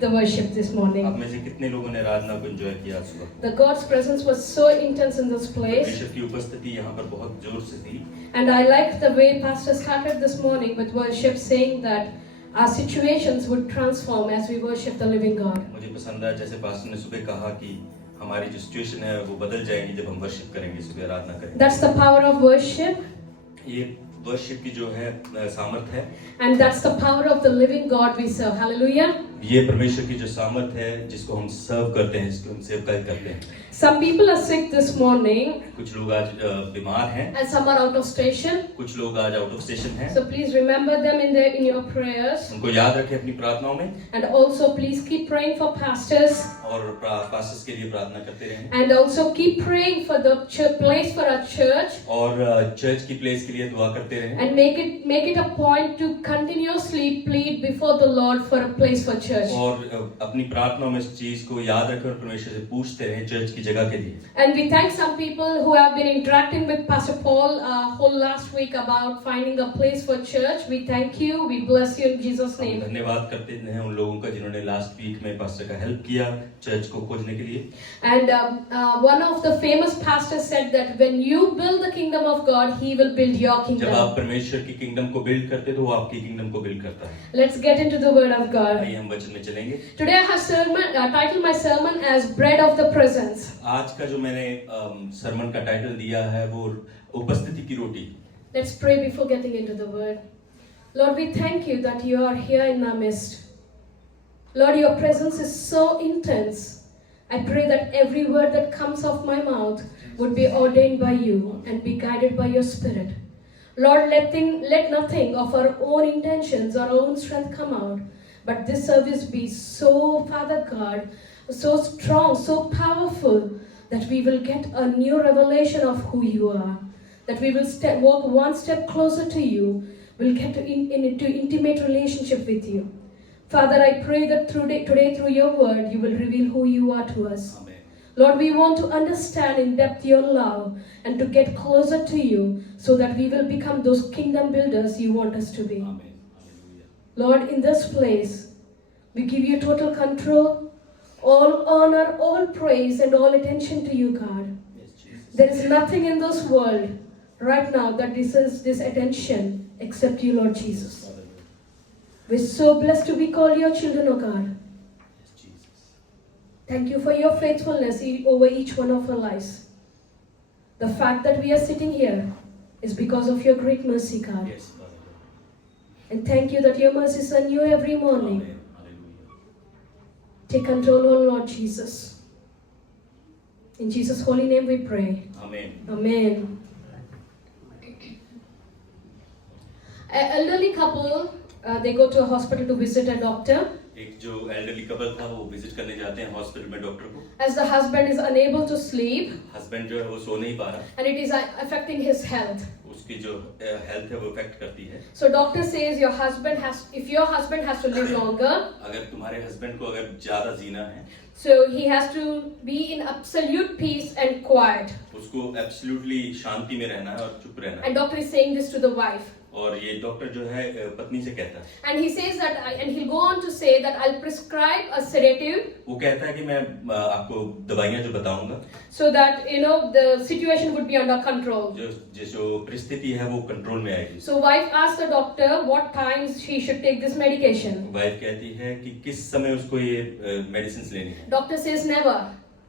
enjoyed the worship this morning? आप में से कितने लोगों ने आराधना को एंजॉय किया आज सुबह? The God's presence was so intense in this place. परमेश्वर की उपस्थिति यहाँ पर बहुत जोर से थी. And I liked the way Pastor started this morning with worship, saying that our situations would transform as we worship the living God. मुझे पसंद आया जैसे पास्टर ने सुबह कहा कि हमारी जो सिचुएशन है वो बदल जाएगी जब हम वर्शिप करेंगे, सुबह आराधना करेंगे. That's the power of worship. ये वर्शिप की जो है सामर्थ है. And that's the power of the living God we serve. Hallelujah. ये परमेश्वर की जो सामर्थ है जिसको हम सर्व करते हैं, जिसको हम सेवकाई करते हैं. Some people are sick this morning. कुछ लोग आज बीमार हैं. And some are out of station. कुछ लोग आज आउट ऑफ स्टेशन हैं. So please remember them in your prayers. उनको याद रखें अपनी प्रार्थनाओं में. And also please keep praying for pastors. और पास्टर्स के लिए प्रार्थना करते रहें. And also keep praying for the place for our church. और चर्च की प्लेस के लिए दुआ करते रहें. And make it a point to continuously plead before the Lord for a place for church. और अपनी प्रार्थनाओं में इस चीज को याद रखें और परमेश्वर से पूछते रहें चर्च की जगह के लिए. And we thank some people who have been interacting with Pastor Paul whole last week about finding a place for church. We thank you. We bless you in Jesus' name. धन्यवाद करते हैं उन लोगों का जिन्होंने लास्ट वीक में pastor का help किया चर्च को खोजने के लिए. And one of the famous pastors said that when you build the kingdom of God, He will build your kingdom. जब आप परमेश्वर की किंगडम को बिल्ड करते तो वो आपकी किंगडम को बिल्ड करता है. Let's get into the Word of God. आइए हम वचन में चलेंगे. Today I have titled my sermon as Bread of the Presence. आज का जो मैंने सरमन का टाइटल दिया है वो उपस्थिति की रोटी. Let's pray before getting into the Word. Lord, we thank you that you are here in our midst. Lord, your presence is so intense. I pray that every word that comes off my mouth would be ordained by you and be guided by your Spirit. Lord, let nothing of our own intentions or our own strength come out, but this service be so, Father God, so strong, so powerful, that we will get a new revelation of who you are, that we will walk one step closer to you, we'll get into intimate relationship with you. Father, I pray that today through your word, you will reveal who you are to us. Amen. Lord, we want to understand in depth your love and to get closer to you so that we will become those kingdom builders you want us to be. Amen. Hallelujah. Lord, in this place, we give you total control, all honor, all praise, and all attention to you, God. Yes, Jesus. There is nothing in this world right now that deserves this attention except you, Lord Jesus. Hallelujah. We're so blessed to be called your children, O God. Yes, Jesus. Thank you for your faithfulness over each one of our lives. The fact that we are sitting here is because of your great mercy, God. Yes, Hallelujah. And thank you that your mercies are new every morning. Amen. Hallelujah. Take control, O Lord Jesus. In Jesus' holy name we pray. Amen. Amen. An elderly couple, they go to a hospital to visit a doctor. एक जो elderly couple था वो visit करने जाते हैं hospital में doctor को. As the husband is unable to sleep, husband जो है वो सो नहीं पा रहा. and it is affecting his health. उसकी जो हेल्थ है वो इफेक्ट करती है. So doctor says if your husband has to live longer, अगर तुम्हारे हस्बैंड को अगर ज्यादा जीना है so he has to be in absolute peace and quiet. उसको एब्सोल्युटली शांति में रहना है और चुप रहना है. And doctor is saying this to the wife. और ये डॉक्टर जो है पत्नी से कहता है. And he says that, and he'll go on to say that I'll prescribe a sedative. वो कहता है कि मैं आपको दवाइयाँ जो बताऊंगा So that the situation would be under control. जो परिस्थिति है वो कंट्रोल में आएगी. So wife asks the doctor what times she should take this medication. Wife कहती है कि किस समय उसको ये मेडिसिन लेनी है. Doctor says never.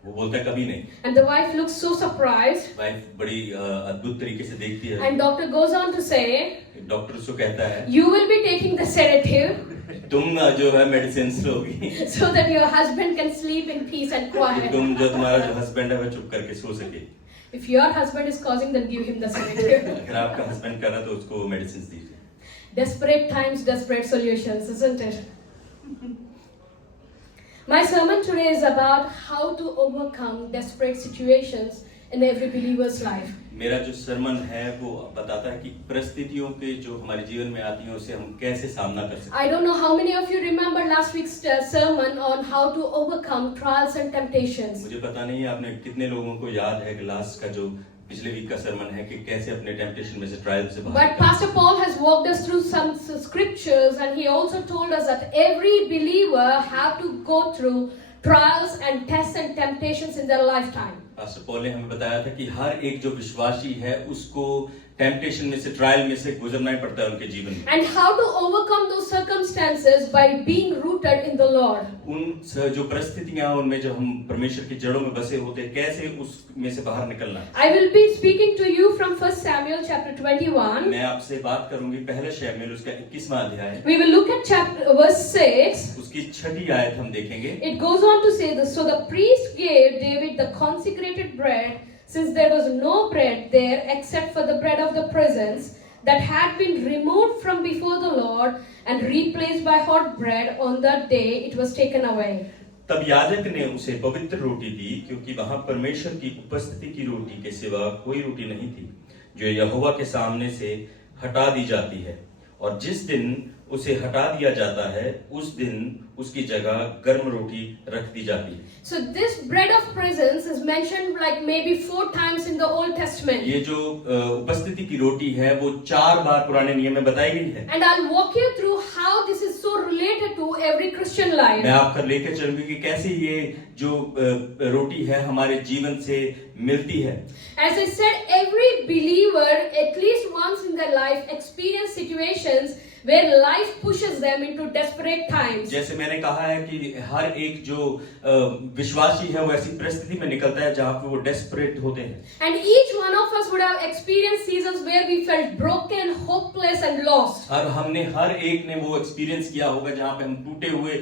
वो बोलता है कभी नहीं. And the wife looks so surprised. Wife बड़ी अद्भुत तरीके से देखती है. And doctor goes on to say, doctor उसको कहता है you will be taking the sedative. तुम जो है मेडिसिन लोगी So that your husband can sleep in peace and quiet. तुम जो तुम्हारा जो हस्बैंड है वो चुप करके सो सके. If your husband is causing, then give him the sedative. अगर आपका हस्बैंड कर रहा है तो उसको मेडिसिन दीजिए. Desperate times, desperate solutions, isn't it? My sermon today is about how to overcome desperate situations in every believer's life. मेरा जो सरमन है वो बताता है कि परिस्थितियों के जो हमारे जीवन में आती हैं उसे हम कैसे सामना कर सकते हैं. I don't know how many of you remember last week's sermon on how to overcome trials and temptations. मुझे पता नहीं है आपने कितने लोगों को याद है कि लास्ट का जो पिछले वीक का सरमन है कि कैसे अपने टेम्पटेशन में से ट्रायल से बाहर But Pastor Paul has walked us through some scriptures, and he also told us that every believer have to go through trials and tests and temptations in their lifetime. Pastor Paul ने हमें बताया था कि हर एक जो विश्वासी है उसको टेम्पटेशन में से ट्रायल में से गुजरना ही पड़ता है उनके जीवन में। And how to overcome those circumstances by being rooted in the Lord. उन जो परिस्थितियां हैं उनमें जो हम परमेश्वर की जड़ों में बसे होते हैं कैसे उसमें से बाहर निकलना है। I will be speaking to you from 1 Samuel chapter 21. मैं आपसे बात करूंगी पहले शमूएल उसका 21वां अध्याय। We will look at chapter verse 6. उसकी 6ठी आयत हम देखेंगे। It goes on to say this. So the priest gave David the consecrated bread, since there was no bread there except for the bread of the presence that had been removed from before the Lord and replaced by hot bread on that day it was taken away. तब याजक ने उसे पवित्र रोटी दी, क्योंकि वहां परमेश्वर की उपस्थिति की रोटी के सिवा कोई रोटी नहीं थी जो यहोवा के सामने से हटा दी जाती है, और जिस दिन उसे हटा दिया जाता है उस दिन उसकी जगह गर्म रोटी रख दी जाती है। So this bread of presence is mentioned like maybe 4 times in the Old Testament. ये जो उपस्थिति की रोटी है वो 4 बार पुराने नियम में बताई गई है। And I'll walk you through how this is so related to every Christian life. मैं आपको लेकर चलूंगी कि कैसे ये जो रोटी है हमारे जीवन से मिलती है। As I said, every believer at least once in their life experience situations where life pushes them into desperate times. जैसे मैंने कहा है कि हर एक जो विश्वासी है वो ऐसी परिस्थिति में निकलता है जहाँ पे वो डेस्परेट होते हैं। And each one of us would have experienced seasons where we felt broken, hopeless and lost. और हमने हर एक ने वो एक्सपीरियंस किया होगा जहाँ पे हम टूटे हुए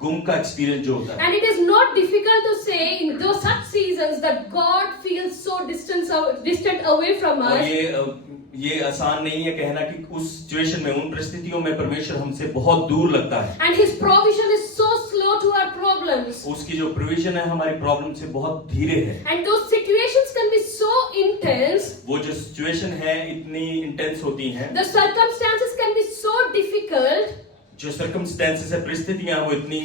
गुम का एक्सपीरियंस जो होता है। And it is not difficult to say in those such seasons that God feels so distant away from और us. ये आसान नहीं है कहना कि उस सिचुएशन में उन परिस्थितियों में परमेश्वर हमसे बहुत दूर लगता है। And His provision is so slow to our problems. उसकी जो प्रोविजन है हमारी प्रॉब्लम से बहुत धीरे है। And those situations can be so intense. वो जो सिचुएशन है इतनी इंटेंस होती हैं। The circumstances can be so difficult. जो सर्कमस्टेंसेस है परिस्थितियां वो इतनी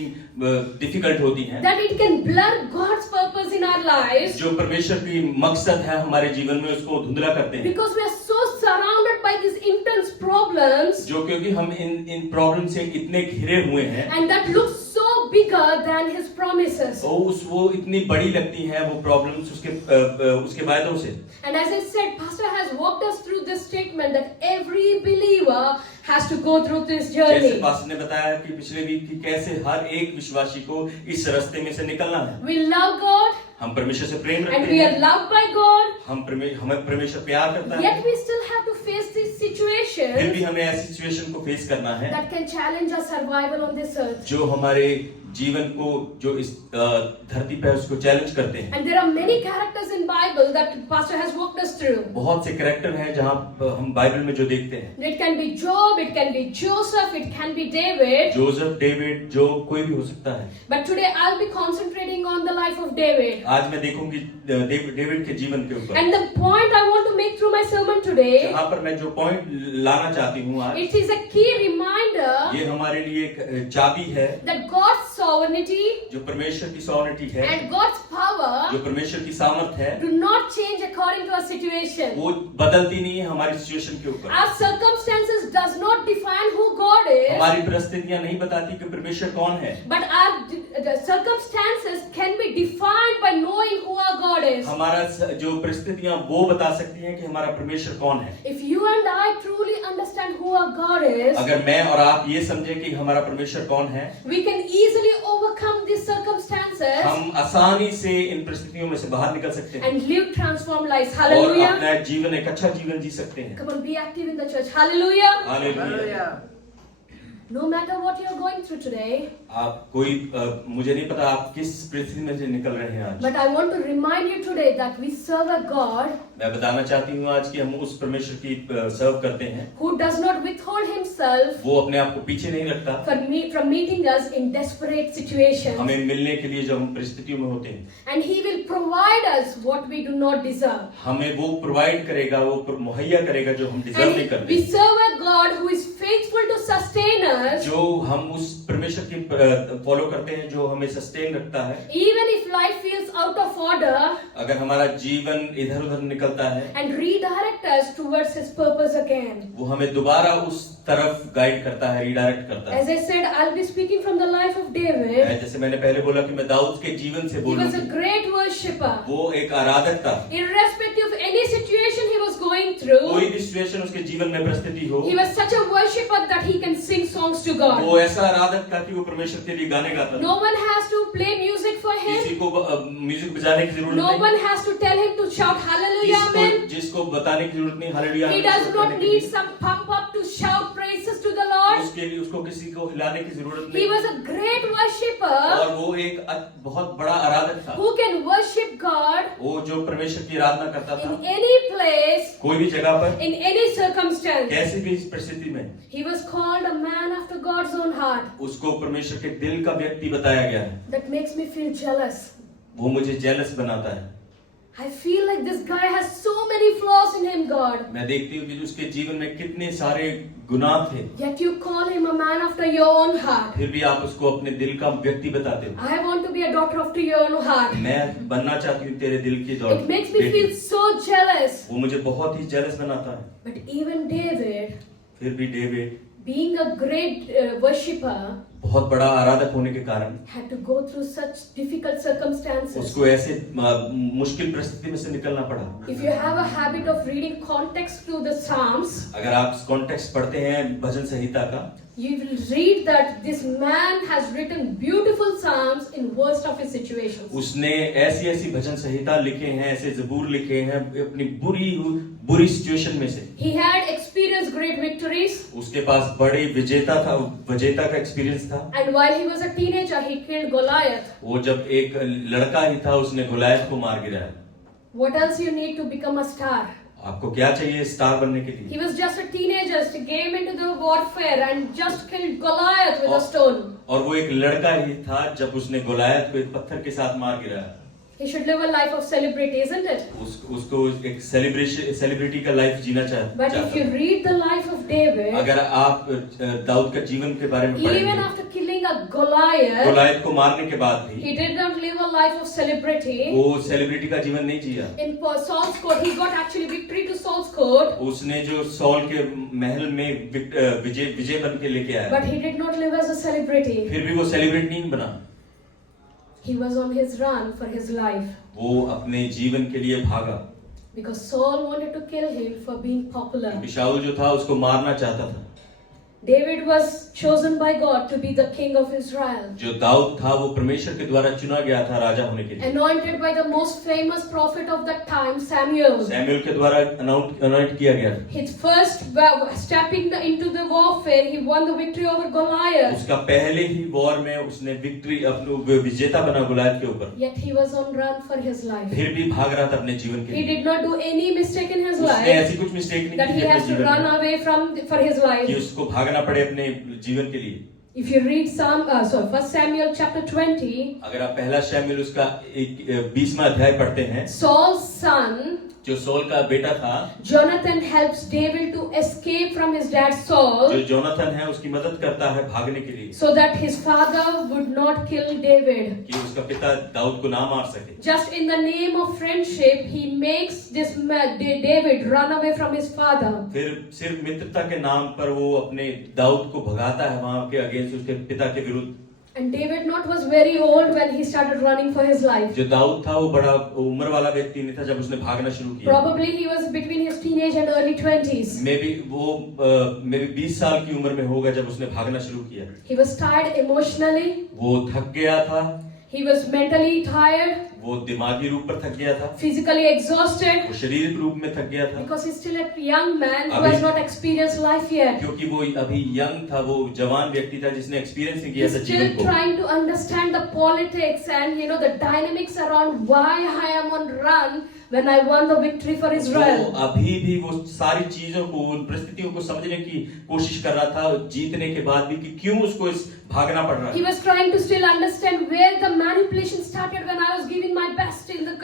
डिफिकल्ट होती हैं that it can blur God's purpose in our lives. जो परमेश्वर की मकसद है हमारे जीवन में उसको धुंधला करते हैं। Because we are so surrounded by these intense problems. जो क्योंकि हम इन प्रॉब्लम से इतने घिरे हुए हैं। And that looks so bigger than His promises. वो इतनी बड़ी लगती हैं वो प्रॉब्लम्स उसके वायदों से। And as I said, Pastor has walked us through this statement that every believer has to go through this journey. जैसे पास्टर ने बताया कि पिछले वीक की कैसे हर एक विश्वासी को इस रास्ते में से निकलना है। We love God. हम परमेश्वर से प्रेम रखते हैं। And we are loved by God. हमें परमेश्वर प्यार करता है। Yet we still have to face these situations. फिर भी हमें ऐसी सिचुएशन को फेस करना है that can challenge our survival on this earth. जो हमारे जीवन को जो इस धरती पे उसको चैलेंज करते हैं। And there are many characters in Bible that Pastor has walked us through. बहुत से कैरेक्टर हैं जहाँ हम बाइबल में जो देखते हैं। It can be Job, it can be Joseph, it can be David. Joseph, David, जो कोई भी हो सकता है। But today I'll be concentrating on the life of David. आज मैं देखूंगी डेविड के जीवन के ऊपर। And the point I want to make through my sermon today, जहाँ पर मैं जो पॉइंट लाना चाहती हूँ आज, it is a key reminder ये हमारे लिए एक चाबी है that God's sovereignty जो परमेश्वर की सॉवरेनिटी है, and God's power जो परमेश्वर की सामर्थ है, do not change according to our situation. वो बदलती नहीं है हमारी सिचुएशन के ऊपर। Our circumstances does not define who God is. हमारी परिस्थितियां नहीं बताती कि परमेश्वर कौन है। But the circumstances can be defined by knowing who our God is. हमारा जो परिस्थितियां वो बता सकती हैं कि हमारा परमेश्वर कौन है। If you and I truly understand who our God is, अगर मैं और आप ये समझे कि हमारा परमेश्वर कौन है, we can easily overcome these circumstances हम आसानी से इन परिस्थितियों में से बाहर निकल सकते हैं and live transformed lives. और Hallelujah. अपना जीवन एक अच्छा जीवन जी सकते हैं। Come on, be active in the church. Hallelujah. Hallelujah. No matter what you are going through today, आप कोई मुझे नहीं पता आप किस परिस्थिति में से निकल रहे हैं आज, but I want to remind you today that we serve a God मैं बताना चाहती हूँ आज कि हम उस परमेश्वर की सर्व करते हैं who does not withhold Himself वो अपने आप को पीछे नहीं रखता from meeting us in desperate situations. हमें मिलने के लिए जब हम परिस्थितियों में होते हैं, And He will provide us what we do not deserve. हमें वो प्रोवाइड करेगा, वो मुहैया करेगा जो हम डिजर्व नहीं And करते। we serve a God who is faithful to sustain us us, जो हम उस परमेश्वर की फॉलो करते हैं जो हमें सस्टेन रखता है। even if life feels out of order, अगर हमारा जीवन इधर-उधर निकलता है, and redirect us towards His purpose again. वो हमें दोबारा उस तरफ गाइड करता है, रिडायरेक्ट करता है। As I said, I'll be speaking from the life of David. जैसे मैंने पहले बोला कि मैं दाऊद के जीवन से He was a बोलूंगा। great worshipper. वो एक आराधक था। Irrespective of any situation he was going through, कोई भी सिचुएशन उसके जीवन में परिस्थिति हो, he was such a worshipper that he can sing songs to God. वो ऐसा आराधक था कि वो परमेश्वर के लिए गाने गाता था। No one has to play music for him. किसी को म्यूजिक बजाने की जरूरत No नहीं। one has to tell him to shout hallelujah, amen. जिसको बताने की जरूरत नहीं, hallelujah. He does not need some pump up to shout praises to the Lord. उसके लिए उसको किसी को हिलाने की जरूरत He नहीं। was a great worshipper और वो एक बहुत बड़ा आराधक था। who can worship God वो जो परमेश्वर की आराधना करता था, in any place, कोई भी जगह पर, in any circumstance. कैसी भी परिस्थिति में, He was called a man after God's own heart. उसको परमेश्वर के दिल का व्यक्ति बताया गया है। That makes me feel jealous. वो मुझे जेलस बनाता है। I feel like this guy has so many flaws in him, God. मैं देखती हूँ कि उसके जीवन में कितने सारे गुनाह थे, Yet you call him a man after your own heart. फिर भी आप उसको अपने दिल का व्यक्ति बताते हो। I want to be a daughter after your own heart. मैं बनना चाहती हूँ तेरे दिल की It makes me feel so jealous. वो मुझे बहुत ही जेलस बनाता है। But even David, फिर भी David being a great worshipper, बहुत बड़ा आराधक होने के कारण had to go through such difficult circumstances. उसको ऐसे मुश्किल परिस्थिति में से निकलना पड़ा। If you have a habit of reading context to the Psalms, अगर आप कॉन्टेक्स्ट पढ़ते हैं भजन संहिता का, you will read that this man has written beautiful psalms in worst of his situations. उसने ऐसी ऐसी भजन संहिता लिखे हैं, ऐसे जबूर लिखे हैं अपनी बुरी सिचुएशन में से। He had experienced great victories, उसके पास बड़ी विजेता का एक्सपीरियंस था। and while he was a teenager, he killed Goliath. वो जब एक लड़का ही था, उसने गोलायत को मार गिराया। What else you need to become a star? आपको क्या चाहिए स्टार बनने के लिए? He was just a teenager, he came into the warfare and just killed Goliath with a stone. और वो एक लड़का ही था जब उसने गोलायत को एक पत्थर के साथ मार गिराया। He should live a life of celebrity, isn't it? उसको एक सेलिब्रिटी का लाइफ जीना But if you read the life of David, अगर आप दाऊद का जीवन के बारे में even पढ़ेंगे, after killing a Goliath, Goliath को मारने के बाद भी he did not live a life of celebrity. वो सेलिब्रिटी का जीवन नहीं जिया। In Saul's court, he got actually victory to Saul's court, उसने जो सॉल के महल में विजय बन के लेके आया, but he did not live as a celebrity. फिर भी वो सेलिब्रिटी नहीं बना। He was on his run for his life वो अपने जीवन के लिए भागा, because Saul wanted to kill him for being popular. क्योंकि शाऊल जो था उसको मारना चाहता था। David was chosen by God to be the king of Israel, जो दाऊद था वो परमेश्वर के द्वारा चुना गया था राजा होने के लिए। anointed by the most famous prophet of that time, Samuel. Samuel के द्वारा अनॉइंट किया गया था। His first stepping into the warfare, he won the victory over Goliath. उसका पहले ही वॉर में उसने अपने विजेता बना गोलायत के ऊपर। Yet he was on run for his life. फिर भी भाग रहा था अपने जीवन के He लिए। did not do any mistake in his उसने life ऐसी कुछ मिस्टेक नहीं that की he अपने has to जीवन run में away for his life. कि उसको भागना पड़े अपने जीवन के लिए। If you read First Samuel chapter 20, अगर आप पहला शमूएल उसका 20वां अध्याय पढ़ते हैं, Saul's son जो सॉल का बेटा था, Jonathan helps David to escape from his dad Saul, जो जोनाथन है उसकी मदद करता है भागने के लिए, so that his father would not kill David. कि उसका पिता दाऊद को ना मार सके। Just in the name of friendship, he makes this David run away from his father. फिर सिर्फ मित्रता के नाम पर वो अपने दाऊद को भगाता है वहां के अगेंस्ट, उसके पिता के विरुद्ध। And David not was very old when he started running for his life. जो दाऊद था वो बड़ा उम्र वाला व्यक्ति नहीं था जब उसने भागना शुरू किया। Probably he was between his teenage and early 20s. May be 20 साल की उम्र में होगा जब उसने भागना शुरू किया। He was tired emotionally. वो थक गया था। He was mentally tired. वो दिमागी रूप पर थक गया था। Physically exhausted. वो शारीरिक रूप में थक गया था। Because he's still a young man who has not experienced life yet. क्योंकि वो अभी यंग था, वो जवान व्यक्ति था जिसने एक्सपीरियंस नहीं किया था He's जीवन still को। trying to understand the politics and the dynamics around why I am on run when I won the victory for Israel. वो अभी भी वो सारी चीजों को, उन परिस्थितियों को समझने की कोशिश कर रहा था जीतने के बाद भी, कि क्यों उसको इस भागना पड़ रहा है। He was trying to still understand where the manipulation started when I was giving my best in the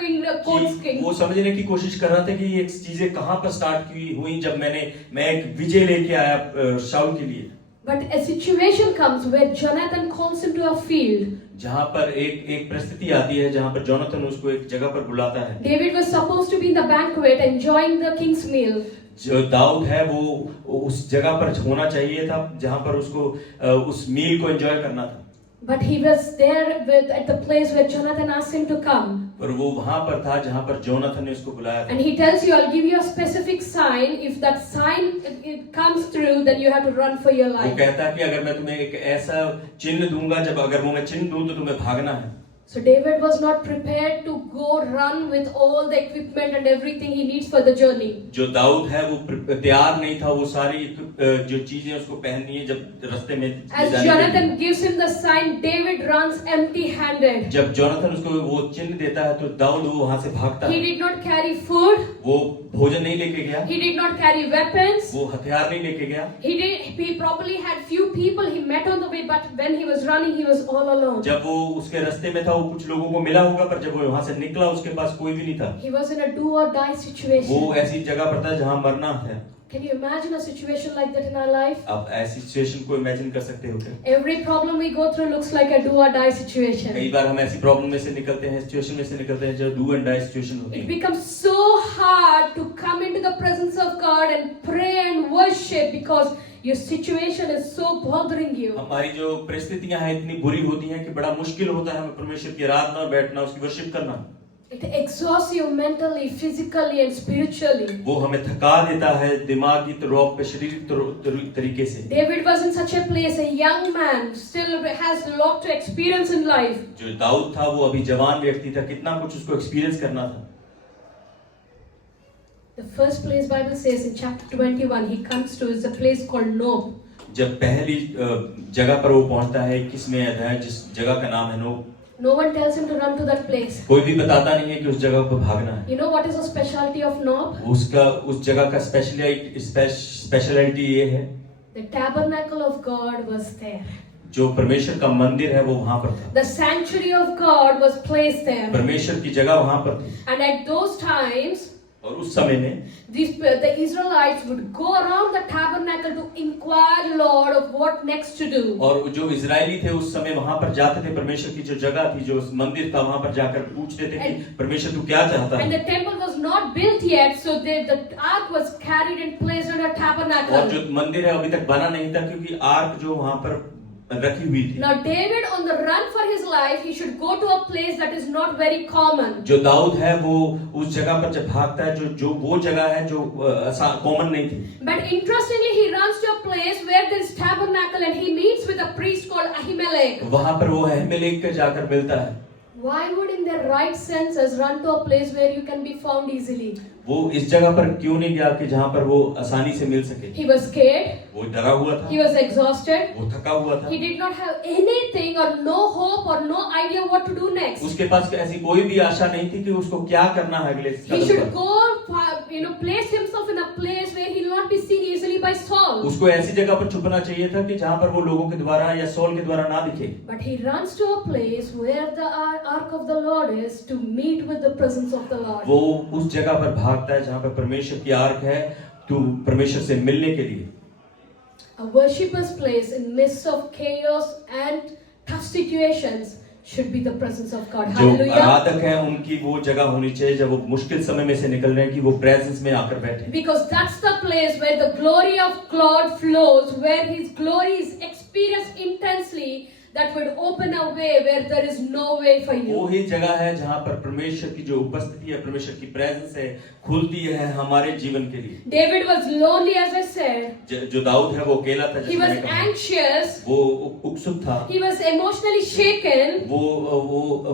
courts king. वो समझने की कोशिश कर रहा था कि ये चीजें कहाँ पर स्टार्ट हुई जब मैं एक विजय लेके आया शाऊल के लिए। But a situation comes where Jonathan calls him to a field. जहाँ पर एक परिस्थिति आती है जहाँ पर जोनाथन उसको एक जगह पर बुलाता है। David was supposed to be in the banquet enjoying the king's meal. जो दाऊद है वो उस जगह पर होना चाहिए था जहाँ पर उसको उस मील को एंजॉय करना था। But he was there at the place where Jonathan asked him to come. पर वो वहाँ पर था जहाँ पर जोनाथन ने उसको बुलाया था। And he tells you, I'll give you a specific sign. If that sign it comes through, then you have to run for your वो life. कहता है कि अगर मैं तुम्हें एक ऐसा चिन्ह दूंगा, जब अगर वो मैं चिन्ह दूं तो तुम्हें भागना है। So David was not prepared to go run with all the equipment and everything he needs for the journey. जो दाऊद है वो तैयार नहीं था, वो सारी जो चीजें उसको पहननी है जब रास्ते में As Jonathan gives him the sign, David runs empty-handed. जब जोनाथन उसको वो चिन्ह देता है तो दाऊद वो वहां से भागता He है। did not carry food. वो भोजन नहीं लेके गया, He did not carry weapons. वो हथियार नहीं लेके गया। He probably had few people he met on the way, but when he was running, he was all alone. जब वो उसके रास्ते में था वो कुछ लोगों को मिला होगा, पर जब वो वहां से निकला उसके पास कोई भी नहीं था। He was in a do or die situation. वो ऐसी जगह पर था जहाँ मरना है। Can you imagine a situation like that in our life? आप ऐसी सिचुएशन को इमेजिन कर सकते हो क्या? Every problem we go through looks like a do or die situation. कई बार हम ऐसी प्रॉब्लम में से निकलते हैं, सिचुएशन में से निकलते हैं जो डू एंड डाई सिचुएशन होती It है। becomes so hard to come into the presence of God and pray and worship because your situation is so bothering you. हमारी जो परिस्थितियां हैं इतनी बुरी होती हैं कि बड़ा मुश्किल होता है हमें परमेश्वर की आराधना और बैठना, उसकी वर्शिप करना। It exhausts you mentally, physically and spiritually. वो हमें थका देता है दिमागी तौर पे, शारीरिक तरीके से। David was in such a place, a young man, still has a lot to experience in life. जो दाऊद था वो अभी जवान व्यक्ति था, कितना कुछ उसको एक्सपीरियंस करना था। The first place Bible says in chapter 21 he comes to is a place called Nob. जब पहली जगह पर वो पहुंचता है 21वें अध्याय, जिस जगह का नाम है knob. No one tells him to run to that place. कोई भी बताता नहीं है कि उस जगह पर भागना है। You know what is the specialty of Nob? उसका उस जगह का स्पेशलिटी ये है, The tabernacle of God was there. जो परमेश्वर का मंदिर है वो वहां पर था। The sanctuary of God was placed there. परमेश्वर की जगह वहां पर थी। And at those times, और उस समय में the Israelites would go around the tabernacle to inquire Lord of what next to do. और जो इजरायली थे उस समय वहां पर जाते थे, परमेश्वर की जो जगह थी, जो मंदिर था, वहां पर जाकर पूछते थे कि परमेश्वर तू क्या चाहता And है। the temple was not built yet, so the ark was carried and placed on a और tabernacle. जो मंदिर है अभी तक बना नहीं था क्योंकि आर्क जो वहां पर रखी हुई थी। Now David, on the run for his life, he should go to a place that is not very common. जो दाऊद है वो उस जगह पर जब भागता है जो वो जगह है जो कॉमन नहीं थी। But interestingly, he runs to a place where there is tabernacle and he meets with a priest called Ahimelech. वहां पर वो अहीमेलेक के जाकर मिलता है। Why would in their right senses run to a place where you can be found easily? वो इस जगह पर क्यों नहीं गया कि जहाँ पर वो आसानी से मिल सके? He was scared. वो डरा हुआ था। He was exhausted. वो थका हुआ था। He did not have anything or no hope or no idea what to do next. उसके पास ऐसी कोई भी आशा नहीं थी कि उसको क्या करना है अगले He कदम should पर। go, place himself in a place where he will not be seen easily by Saul. उसको ऐसी जगह पर छुपना चाहिए था कि जहाँ पर वो लोगों के द्वारा या सॉल के द्वारा ना दिखे। But he runs to a place where the ark of the Lord is to meet with the presence of the Lord. वो उस जगह पर भागता है जहाँ पर परमेश्वर की आर्क है, तो परमेश्वर से मिलने के लिए। A worshipper's place in midst of chaos and tough situations should be the presence of God. जो Hallelujah. आराधक है उनकी वो जगह होनी चाहिए जब वो मुश्किल समय में से निकल रहे हैं कि वो प्रेजेंस में आकर बैठे। Because that's the place where the glory of God flows, where His glory is experienced intensely. That would open a way where there is no way for you. वो ही जगह है जहाँ पर परमेश्वर की जो उपस्थिति है, परमेश्वर की प्रेजेंस है, खुलती है हमारे जीवन के लिए। David was lonely, as I said. जो दाऊद है वो अकेला था। He was anxious. वो उत्सुक था। He was emotionally shaken. वो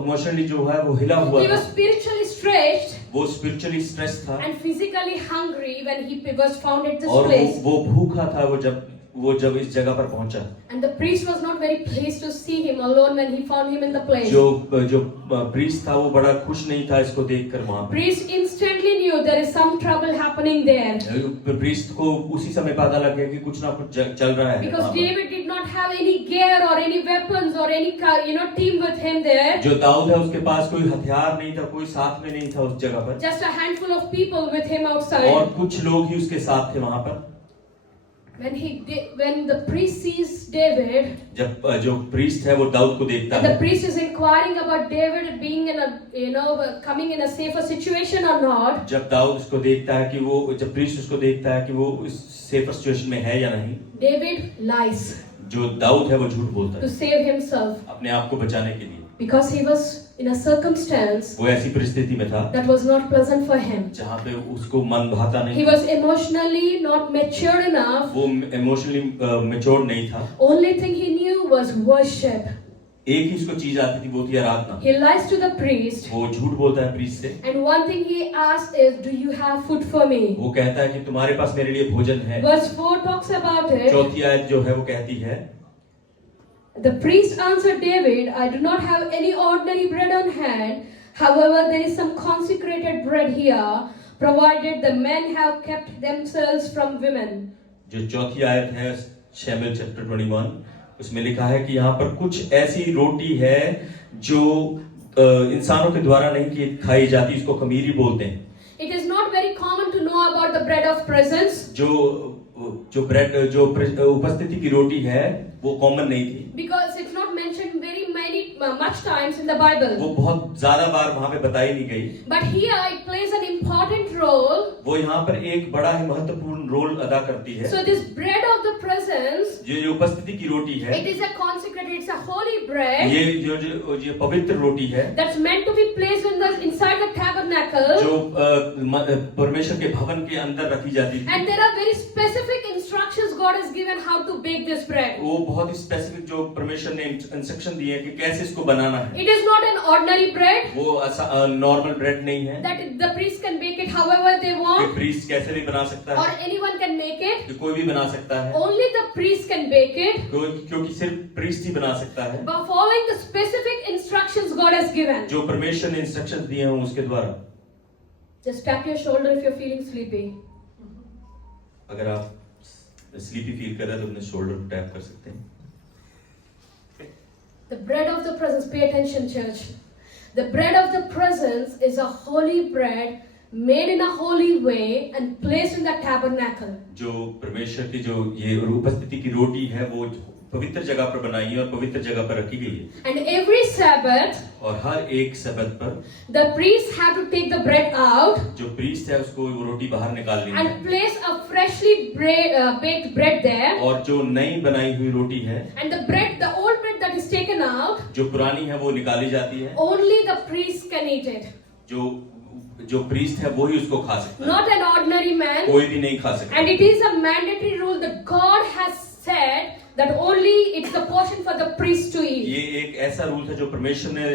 इमोशनली जो है वो हिला हुआ He था। was spiritually stretched. वो स्पिरिचुअली स्ट्रेस था। And physically hungry when he was found at this और place. वो भूखा था वो जब इस जगह पर पहुंचा। And the priest was not very pleased to see him alone when he found him in the place. जो प्रीस्ट था वो बड़ा खुश नहीं था इसको देखकर वहां पर। Priest instantly knew there is some trouble happening there. Priest को उसी समय पता लग गया कि कुछ ना कुछ चल रहा है। Because David did not have any gear or any weapons or any team with him there. जो दाऊद है उसके पास कोई हथियार नहीं था, कोई साथ में नहीं था उस जगह पर। Just a handful of people with him outside. और कुछ लोग ही उसके साथ थे वहां पर। when the priest sees David, जब जो प्रीस्ट है वो दाऊद को देखता and the है, priest is inquiring about David being in a, coming in a safer situation or not, जब दाऊद उसको देखता है कि वो, जब प्रीस्ट उसको देखता है कि वो इस सेफर सिचुएशन में है या नहीं, David lies जो दाऊद है वो झूठ बोलता to है save himself अपने आप को बचाने के लिए, because he was in a circumstance वो ऐसी परिस्थिति में था that was not pleasant for him. जहाँ पे उसको मन भाता He नहीं, was emotionally not mature enough. वो इमोशनली मैच्योर नहीं था, Only thing he knew was worship. एक ही उसको चीज आती थी, वो थी आराधना। He lies to the priest, वो झूठ बोलता है प्रीस्ट से, and one thing he asked is, "Do you have food for me?" वो कहता है कि तुम्हारे पास मेरे लिए भोजन है। Verse 4 talks about it. चौथी आयत जो है वो कहती है, The priest answered David, "I do not have any ordinary bread on hand. However, there is some consecrated bread here, provided the men have kept themselves from women." जो चौथी आयत है शमूएल चैप्टर 21, उसमें लिखा है कि यहाँ पर कुछ ऐसी रोटी है जो इंसानों के द्वारा नहीं खाई जाती, इसको खमीरी बोलते हैं। It is not very common to know about the bread of presence, जो ब्रेड, जो उपस्थिति की रोटी है वो कॉमन नहीं थी, because it's not mentioned much times in the Bible. वो बहुत ज्यादा बार वहाँ पे बताई नहीं गई, But here it plays an important role. वो यहाँ पर एक बड़ा ही महत्वपूर्ण रोल अदा करती है। So this bread of the presence, जो उपस्थिति की रोटी है, it is a consecrated, it's a holy bread ये जो पवित्र रोटी है, that's meant to be placed inside the tabernacle. जो परमेश्वर के भवन के अंदर रखी जाती थी। And there are very specific instructions God has given how to bake this bread. वो बहुत ही स्पेसिफिक जो परमेश्वर ने इंस्ट्रक्शन दिए हैं कि कैसे इसको बनाना है। It is not an ordinary bread वो नॉर्मल ब्रेड नहीं है that the priest can bake it however they कि want, प्रीस्ट कैसे भी बना सकता or है, anyone can make it. कि कोई भी बना सकता है, Only the priest can bake it, क्योंकि सिर्फ प्रीस्ट ही बना सकता है, by following the specific instructions God has given. जो परमेश्वर ने इंस्ट्रक्शंस दिए हैं उसके द्वारा। Just tap your shoulder if you're feeling sleepy. अगर आप स्लीपी फील कर रहे हैं तो अपने शोल्डर को टैप कर सकते हैं। The bread of the presence, pay attention, church. The bread of the presence is a holy bread made in a holy way and placed in the tabernacle. जो परमेश्वर की जो ये उपस्थिति की रोटी है वो पवित्र जगह पर बनाई है और पवित्र जगह पर रखी गई है। And every Sabbath, और हर एक सबत पर the priests have to take the bread out जो प्रीस्ट है उसको वो रोटी बाहर निकाल ली है and place a freshly baked bread there. और जो नई बनाई हुई रोटी है, And the bread, the old bread that is taken out, जो पुरानी है वो निकाली जाती है। only the priest can eat it. जो प्रीस्ट है वो ही उसको खा सकता है, Not an ordinary man. कोई भी नहीं खा सकता। And it is a mandatory rule that God has said that only it's the portion for the priest to eat. ये एक ऐसा रूल था जो परमेश्वर ने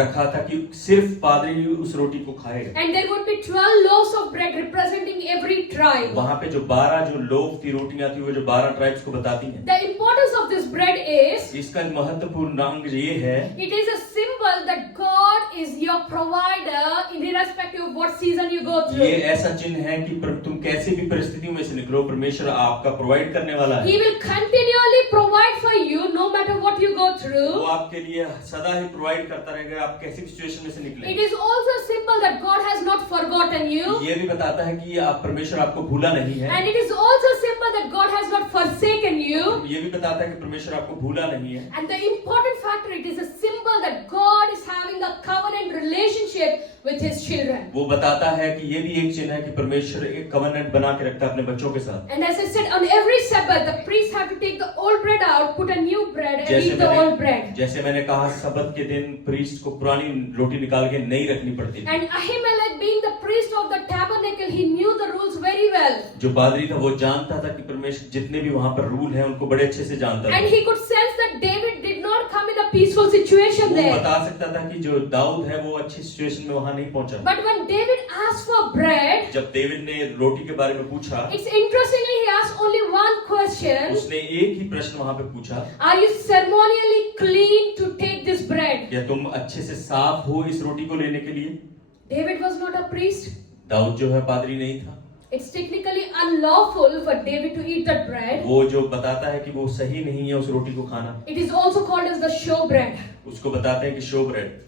रखा था कि सिर्फ पादरी ही उस रोटी को खाएगा। And there would be 12 loaves of bread representing every tribe. वहाँ पे जो 12 जो लोग थी रोटियां थी वो जो 12 ट्राइब्स को बताती हैं। The importance of this bread is, इसका महत्वपूर्ण अंग ये है, it is a symbol that God is your provider irrespective of what season you go ये through. ऐसा चिन्ह है कि तुम कैसे भी परिस्थितियों में से निकलो, परमेश्वर आपका प्रोवाइड करने वाला है। He will continually provide for you no matter what you go वो through. आपके लिए सदा ही प्रोवाइड करता रहेगा, आप कैसी भी सिचुएशन में से निकले। It is also a symbol that God has not forgotten you. ये भी बताता है कि आप परमेश्वर आपको भूला नहीं है। And it is also a symbol that God has not forsaken you. ये भी बताता है कि परमेश्वर आपको भूला नहीं है। And the important factor, it is a symbol that God is having a covenant relationship with His children. वो बताता है कि ये भी एक चिन्ह है कि परमेश्वर एक कवनेंट बना के रखता है अपने बच्चों के साथ। And as I said, on every Sabbath, the priests have to take the old bread out, put a new bread, and eat the old bread. जैसे मैंने कहा सबत के दिन प्रीस्ट को पुरानी रोटी निकाल के नई रखनी पड़ती थी। And Ahimelech, being the priest of the tabernacle, he knew the rules very well. जो पादरी था वो जानता था कि परमेश्वर जितने भी वहाँ पर रूल हैं उनको बड़े अच्छे से जानता था। And he could sense that David did not come in a peaceful situation वो there. बता सकता था कि जो दाऊद है वो अच्छी सिचुएशन में वहाँ नहीं पहुँचा। But when David asked for bread, जब डेविड ने रोटी के बारे में पूछा, it's interestingly he asked only one question. उसने एक ही प्रश्न वहाँ पे पूछा, Are you ceremonially clean to take this bread? क्या तुम अच्छे से साफ हो इस रोटी को लेने के लिए? David was not a priest. Dawood जो है पादरी नहीं था। It's technically unlawful for David to eat that bread. वो जो बताता है कि वो सही नहीं है उस रोटी को खाना। It is also called as the showbread. उसको बताते हैं कि show bread.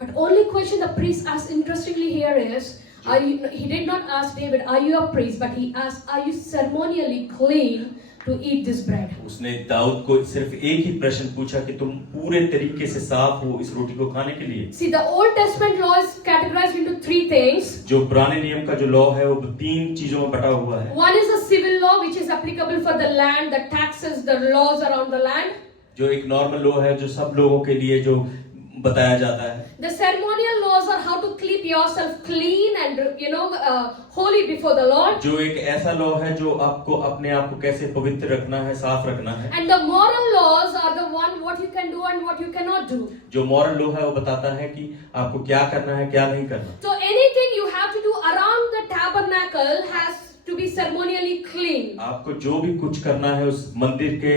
But only question the priest asked interestingly here is, he did not ask David, are you a priest? But he asked, are you ceremonially clean to eat this bread. उसने दाऊद को सिर्फ एक ही प्रश्न पूछा कि तुम पूरे तरीके से साफ हो इस रोटी को खाने के लिए। See, the Old Testament law is categorized into three things. जो पुराने नियम का जो लॉ है वो तीन चीजों में बटा हुआ है। One is a civil law which is applicable for the land, the taxes, the laws around the land. जो एक नॉर्मल लॉ है जो सब लोगों के लिए जो बताया जाता है। The ceremonial laws are how to keep yourself clean and holy before the Lord. जो एक ऐसा लॉ है जो आपको अपने आप को कैसे पवित्र रखना है, साफ रखना है। And the moral laws are the one what you can do and what you cannot do. जो मॉरल लॉ है वो बताता है कि आपको क्या करना है क्या नहीं करना। So anything you have to do around the tabernacle has to be ceremonially clean. आपको जो भी कुछ करना है उस मंदिर के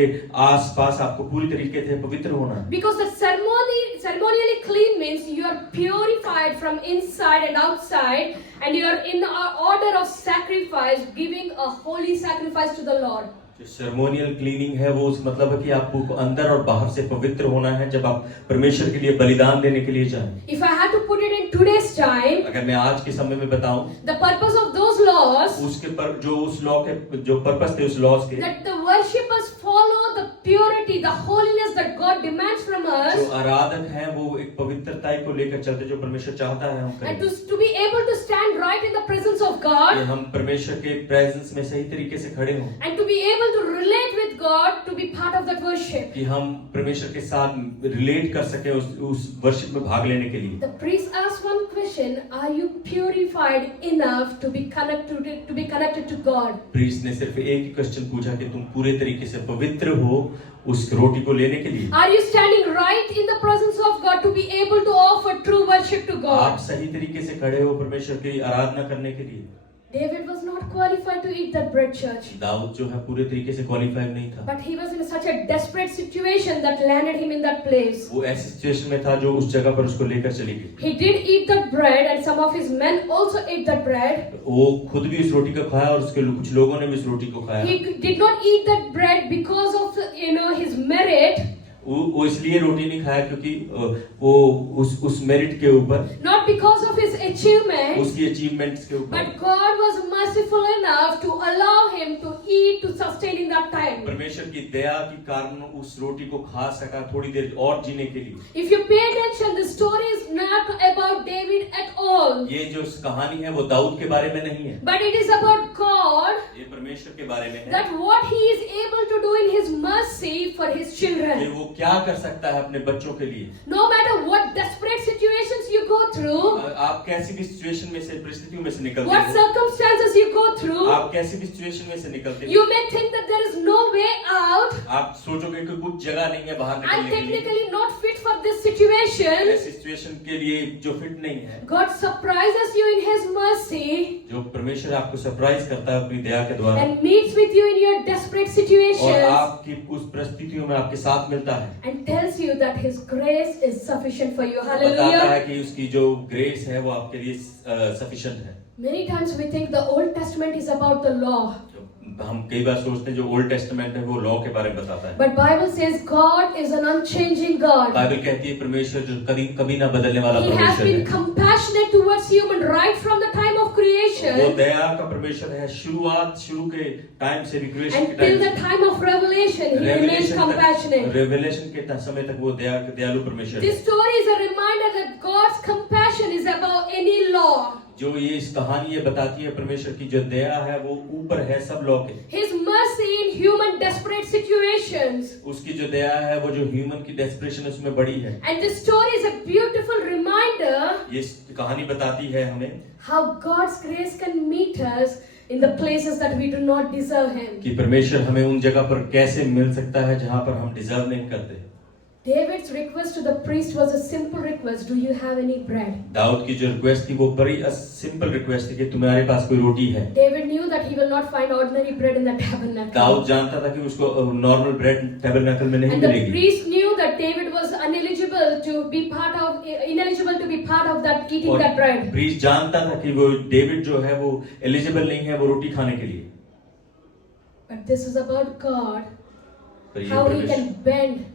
आसपास आपको पूरी तरीके से पवित्र होना है। Because the ceremonially clean means you are purified from inside and outside, and you are in order of sacrifice, giving a holy sacrifice to the Lord. जो सेरेमोनियल क्लीनिंग है वो उस मतलब है कि आपको अंदर और बाहर से पवित्र होना है जब आप परमेश्वर के लिए बलिदान देने के लिए जाएं। If I had to put it in today's time, अगर मैं आज के समय में बताऊं, the purpose of those laws, उसके पर जो उस लॉ के जो पर्पस थे उस लॉज के, that the worshippers follow the purity, the holiness that God demands from us, जो आराधक हैं वो एक पवित्रता को लेकर चलते जो परमेश्वर चाहता है हम करें। and to be able to stand right in the presence of कि God, हम परमेश्वर के प्रेजेंस में सही तरीके से खड़े हों, and to be able to relate with God, to be part of that worship. कि हम परमेश्वर के साथ रिलेट कर सके उस वर्शिप में भाग लेने के लिए। The priest asked one question: are you purified enough to be connected to God? Priest ने सिर्फ एक ही क्वेश्चन पूछा कि तुम पूरे तरीके से पवित्र हो उस रोटी को लेने के लिए। Are you standing right in the presence of God to be able to offer true worship to God? आप सही तरीके से खड़े हो परमेश्वर की आराधना करने के लिए। David was not qualified to eat that bread, church. Dawood जो है पूरे तरीके से क्वालिफाइड नहीं था। But he was in such a desperate situation that landed him in that place. वो ऐसी सिचुएशन में था जो उस जगह पर उसको लेकर चली गई। He did eat that bread, and some of his men also ate that bread. वो खुद भी इस रोटी को खाया और उसके कुछ लोगों ने भी इस रोटी को खाया। He did not eat that bread because of his merit. वो इसलिए रोटी नहीं खाया क्योंकि वो उस मेरिट के ऊपर, Not because of his achievement. उसकी अचीवमेंट्स के ऊपर, But God was merciful enough to allow him to eat, to sustain in that time. परमेश्वर की दया के कारण उस रोटी को खा सका थोड़ी देर और जीने के लिए। If you pay attention, the story is not about David at all. ये जो कहानी है वो दाऊद के बारे में नहीं है, But it is about God, ये परमेश्वर के बारे में है that what he is able to do in his mercy for his कि children. वो क्या कर सकता है अपने बच्चों के लिए। No matter what desperate situations you go through, आप कैसी भी सिचुएशन में से, परिस्थितियों में से निकलते what हो, circumstances you go through, आप कैसी भी सिचुएशन में से निकलते हो, you may think that there is no way out. आप सोचोगे कि कुछ जगह नहीं है बाहर I'm निकलने के लिए, technically not fit for this situation. ऐसी सिचुएशन के लिए जो फिट नहीं है। God surprises you in his mercy जो परमेश्वर आपको सरप्राइज करता है अपनी दया के द्वारा and meets with you in your desperate और situations आपकी उस परिस्थितियों में आपके साथ मिलता है, and tells you that his grace is sufficient for you. बताता है Hallelujah. कि उसकी जो ग्रेस है वो आपके लिए सफिशिएंट है। Many times we think the Old Testament is about the law. हम कई बार सोचते हैं जो ओल्ड टेस्टामेंट है वो लॉ के बारे में बताता है, But Bible says God is an unchanging God. Bible कहती है परमेश्वर जो कभी कभी ना बदलने वाला He has परमेश्वर been है। compassionate towards human right from the time of वो creation दया का परमेश्वर है, शुरू के टाइम से भी, क्रिएशन के until the time time of revelation. He remains compassionate. Revelation के समय तक वो दयालु परमेश्वर है। This story is a reminder that God's compassion is above any law. जो ये इस कहानी ये बताती है परमेश्वर की जो दया है वो ऊपर है सब लॉ के। His mercy in human desperate situations. उसकी जो दया है वो जो ह्यूमन की डेस्परेशन उसमें बड़ी है। And this story is a beautiful reminder ये कहानी बताती है हमें how God's grace can meet us in the places that we do not deserve Him. कि परमेश्वर हमें उन जगह पर कैसे मिल सकता है जहाँ पर हम डिजर्व नहीं करते। David's request to the priest was a simple request. Do you have any bread? Dawood की जो रिक्वेस्ट थी वो बड़ी सिंपल रिक्वेस्ट थी कि तुम्हारे पास कोई रोटी है। David knew that he will not find ordinary bread in the tabernacle. Dawood जानता था कि उसको नॉर्मल ब्रेड टैबरनेकल में नहीं And the मिलेगी। priest knew that David was ineligible to be part of that eating और that bread. प्रीस्ट जानता था कि वो डेविड जो है वो एलिजिबल नहीं है वो रोटी खाने के लिए। But this is about God, पर ये how He परमेश्वर- can bend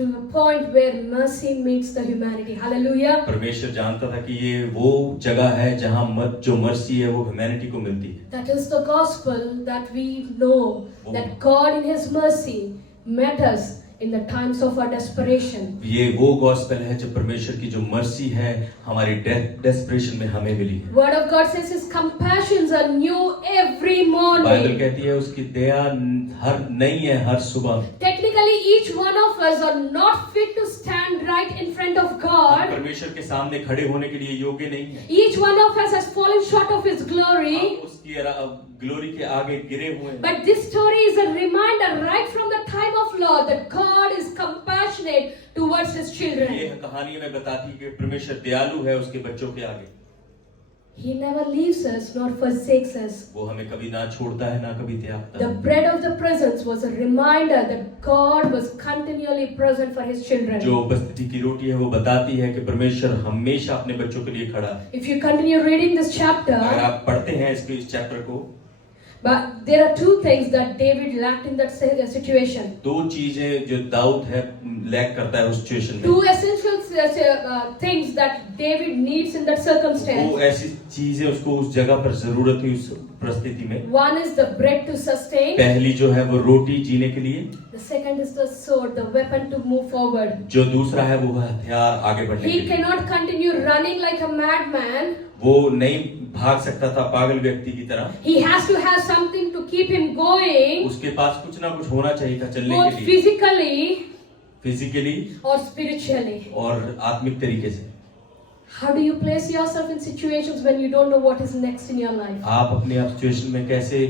to the point where mercy meets the humanity. Hallelujah. परमेश्वर जानता था कि ये वो जगह है जहाँ जो मर्सी है वो ह्यूमैनिटी को मिलती है। That is the gospel that we know, that God in His mercy met us in the times of our desperation. ये वो गॉस्पेल है जब परमेश्वर की जो मर्सी है हमारी डेस्परेशन में हमें मिली है। Word of God says His compassions are new every morning. Bible कहती है उसकी दया हर नई है हर सुबह। Technically, each one of us are not fit to stand right in front of God. परमेश्वर के सामने खड़े होने के लिए योग्य नहीं है। Each one of us has fallen short of His glory. हम उसकी ग्लोरी के आगे गिरे हुए हैं। But this story is a reminder right from the time of Lord that God is compassionate towards His ये children. कहानी हमें बताती है कि परमेश्वर दयालु है उसके बच्चों के आगे। He never leaves us nor forsakes us. वो हमें कभी ना छोड़ता है ना कभी त्यागता The है। bread of the presence was a reminder that God was continually present for His children. जो उपस्थिति की रोटी है वो बताती है कि परमेश्वर हमेशा अपने बच्चों के लिए खड़ा है। If you continue reading this chapter, अगर आप पढ़ते हैं इस चैप्टर को, but there are two things that David lacked in that situation. दो चीजें जो दाऊद है लैक करता है उस सिचुएशन में। Two essential things that David needs in that circumstance. वो ऐसी चीजें उसको उस जगह पर जरूरत थी उस परिस्थिति में। One is the bread to sustain. पहली जो है वो रोटी जीने के लिए। The second is the sword, the weapon to move forward. जो दूसरा है वो हथियार आगे बढ़ने के He लिए। cannot continue running like a madman. वो नहीं भाग सकता था पागल व्यक्ति की तरह। He has to have something to keep him going, उसके पास कुछ ना कुछ होना चाहिए था चलने both के लिए, physically फिजिकली or spiritually. और आत्मिक तरीके से। How do you place yourself in situations when you don't know what is next in your life? आप अपने सिचुएशन में कैसे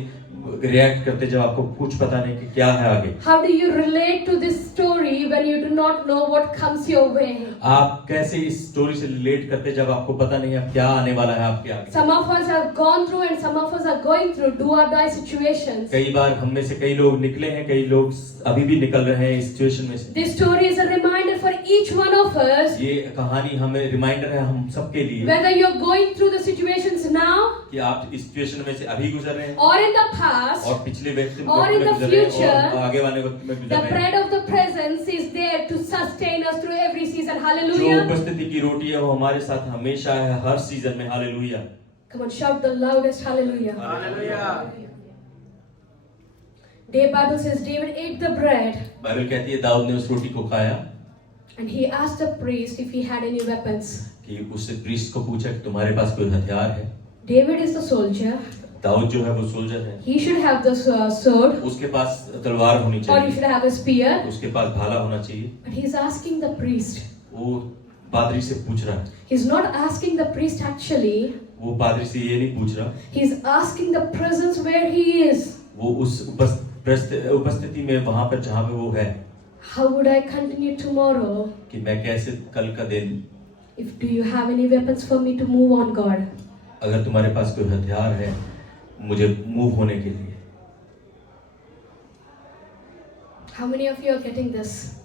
रिएक्ट करते जब आपको कुछ पता नहीं कि क्या है आगे? How do you relate to this story when you do not know what comes your way? आप कैसे इस स्टोरी से रिलेट करते जब आपको पता नहीं अब क्या आने वाला है आपके आगे? Some of us have gone through and some of us are going through do or die situations. कई बार हम में से कई लोग निकले हैं, कई लोग अभी भी निकल रहे हैं इस सिचुएशन में से। This story is a reminder for each one of us. ये कहानी हमें रिमाइंडर है हम सबके लिए Whether you're going through the situations now कि आप इस सिचुएशन में से अभी गुजर रहे हैं or in the past, और पिछले वक्त में or in the गुजर रहे हैं future, और आगे वाले वक्त में गुजर the रहे हैं। bread of the presence is there to sustain us through every season. जो Hallelujah. उपस्थिति की रोटी है वो हमारे साथ हमेशा है हर सीजन में। Hallelujah. Come on, shout the loudest hallelujah. Hallelujah. The Bible says David ate the bread Bible कहती है दाऊद ने उस रोटी को खाया and he asked the priest if he had any weapons. कि उससे प्रीस्ट को पूछा कि तुम्हारे पास कोई हथियार है? David is the soldier. Dawood जो है वो सोल्जर है। He should have the sword उसके पास तलवार होनी or he चाहिए, should have a spear. उसके पास भाला होना चाहिए। But he's asking the priest. वो पादरी से पूछ रहा है। He's not asking the priest actually. वो पादरी से ये नहीं पूछ रहा, He's asking the presence where he is. वो उस उपस्थिति में वहां पर जहां पे वो है How would I continue tomorrow? कि मैं कैसे कल का दिन, If do you have any weapons for me to move on, God? अगर तुम्हारे पास कोई हथियार है मुझे मूव होने के लिए। How many of you are getting this?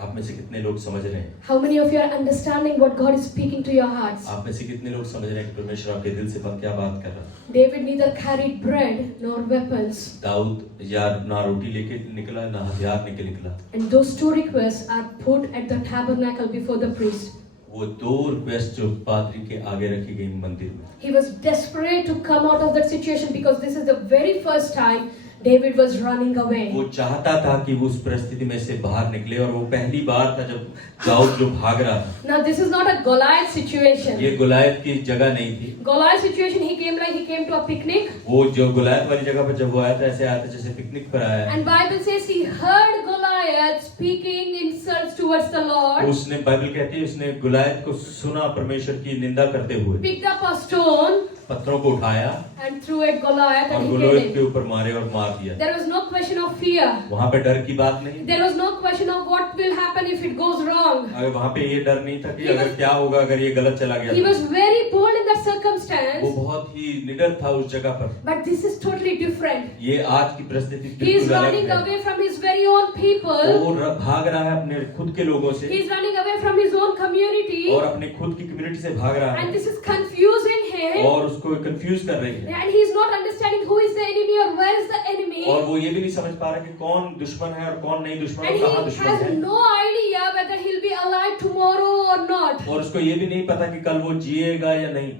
आप में से कितने लोग समझ रहे हैं? How many of you are understanding what God is speaking to your hearts? आप में से कितने लोग समझ रहे हैं कि परमेश्वर आपके दिल से क्या बात कर रहा है? David neither carried bread nor weapons. Dawood या ना रोटी लेके निकला ना हथियार लेके निकला। And those two requests are put at the tabernacle before the priest. वो दो रिक्वेस्ट जो पादरी के आगे रखी गई मंदिर में। He was desperate to come out of that situation because this is the very first time David was running away. वो चाहता था कि वो उस परिस्थिति में से बाहर निकले और वो पहली बार था जब दाऊद जो भाग रहा था। Now this is not a Goliath situation. ये गुलायत की जगह नहीं थी। Goliath situation he came like he came to a picnic. वो जो गुलायत वाली जगह पर जब वो आया था ऐसे आया था जैसे पिकनिक पर आया है। And Bible says he heard Goliath speaking insults towards the Lord. उसने बाइबल कहती है उसने गुलायत को सुना परमेश्वर की निंदा करते हुए। Picked up a stone पत्थरों को उठाया and threw at Goliath और and he गुलायत killed के him. ऊपर मारे और मार दिया। There was no question of fear. वहाँ पे डर की बात नहीं। There was no question of what will happen if it goes wrong. अगर वहाँ पे ये डर नहीं था कि अगर क्या होगा अगर ये गलत चला गया। He was very bold in that वो circumstance. बहुत ही निडर था उस जगह पर। But this is totally different. ये आज की परिस्थिति He is बिल्कुल अलग running है। away from his very own people. वो भाग रहा है अपने खुद के लोगों से He is running away from his own community. और अपने खुद की कम्युनिटी से भाग रहा And है this is confusing him. और उसको कंफ्यूज कर रही है And he is not understanding understanding who is the enemy or where is the enemy. और वो ये भी नहीं समझ पा रहा कि कौन दुश्मन है और कौन नहीं दुश्मन, And और कहाँ he दुश्मन has है। no idea whether he'll be alive tomorrow or not. और उसको ये भी नहीं पता कि कल वो जिएगा या नहीं।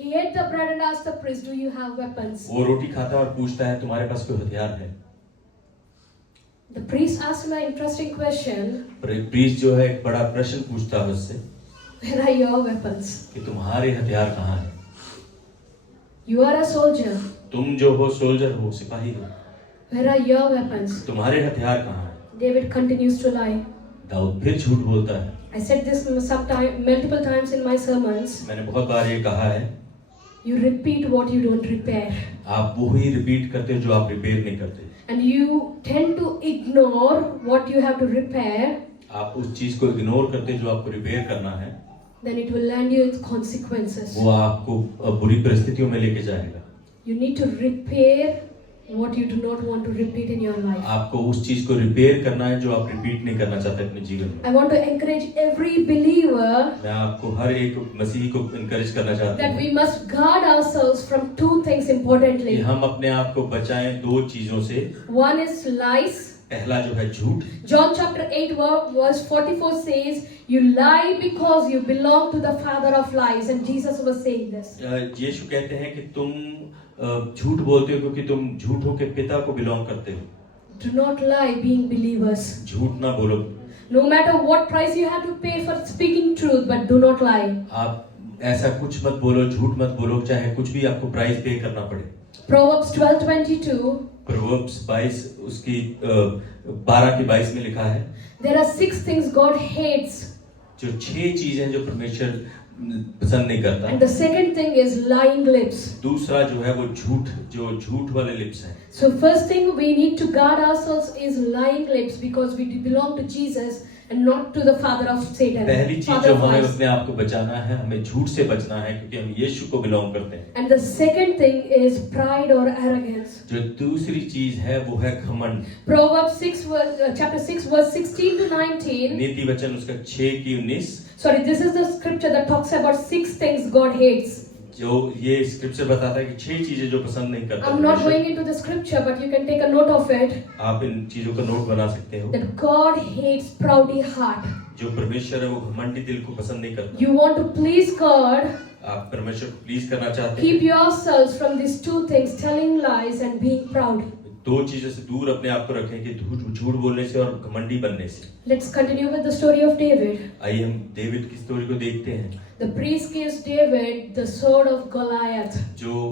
He ate the bread and asked the priest, "Do you have weapons?" वो रोटी खाता है और पूछता है तुम्हारे पास कोई हथियार है? The priest asked him an interesting question. Priest जो है एक बड़ा प्रश्न पूछता है उससे Where are your weapons? कि तुम्हारे हथियार कहाँ हैं? You are a soldier. तुम जो हो सोल्जर हो, सिपाही हो, Where are your weapons? तुम्हारे हथियार कहाँ हैं? David continues to lie. Dawood फिर झूठ बोलता है। I said this multiple times in my sermons. मैंने बहुत बार ये कहा है, You repeat what you don't repair. आप वो ही रिपीट करते हो जो आप रिपेयर नहीं करते। And you tend to ignore what you have to repair. आप उस चीज को इग्नोर करते जो आपको रिपेयर करना है, Then it will land you with consequences. वो आपको बुरी परिस्थितियों में लेके जाएगा। You need to repair what you do not want to repeat in your life. आपको उस चीज को रिपेयर करना है जो आप रिपीट नहीं करना चाहते अपने जीवन में। I want to encourage every believer मैं आपको हर एक मसीही को इनकरेज करना चाहता that हूँ we must guard ourselves from two things कि importantly. हम अपने आप को बचाएं दो चीजों से। One is lies. पहला जो है झूठ। John chapter 8 verse 44 says, "You lie because you belong to the father of lies." And Jesus was saying this. यीशु कहते हैं कि तुम झूठ बोलते हो क्योंकि तुम झूठों के पिता को बिलोंग करते हो। Do not lie, being believers. झूठ ना बोलो। No matter what price you have to pay for speaking truth, but do not lie. आप ऐसा कुछ मत बोलो, झूठ मत बोलो, चाहे कुछ भी आपको प्राइस पे करना पड़े। Proverbs 12:22. प्रोवर्ब्स 22 उसकी 12 की 22 में लिखा है, There are 6 things God hates. जो 6 चीजें हैं जो परमेश्वर पसंद नहीं करता। And the second thing is lying lips. दूसरा जो है वो झूठ वाले लिप्स हैं। So first thing we need to guard ourselves is lying lips because we belong to Jesus and not to the father of Satan. पहली चीज father जो of हमें lies. अपने आप को बचाना है, हमें झूठ से बचना है क्योंकि हम यीशु को बिलोंग करते हैं। And the second thing is pride or arrogance. जो दूसरी चीज है वो है घमंड। Proverbs chapter 6 verse 16 to 19. नीति वचन उसका 6 की 19। Sorry, this is the scripture that talks about 6 things God hates. जो ये स्क्रिप्चर बताता है कि 6 चीजें जो पसंद नहीं करता। I'm not going into the scripture, but you can take a note of it. आप इन चीजों का नोट बना सकते हो। That God hates proudy heart. जो परमेश्वर है वो घमंडी दिल को पसंद नहीं करता। You want to please God. आप परमेश्वर को प्लीज करना चाहते Keep हैं। yourselves from these two things, telling lies and being proud. दो चीजों से दूर अपने आप को रखें कि झूठ बोलने से और घमंडी बनने से। Let's continue with the story of David. आइए हम डेविड की स्टोरी को देखते हैं। The priest gives David the sword of Goliath. जो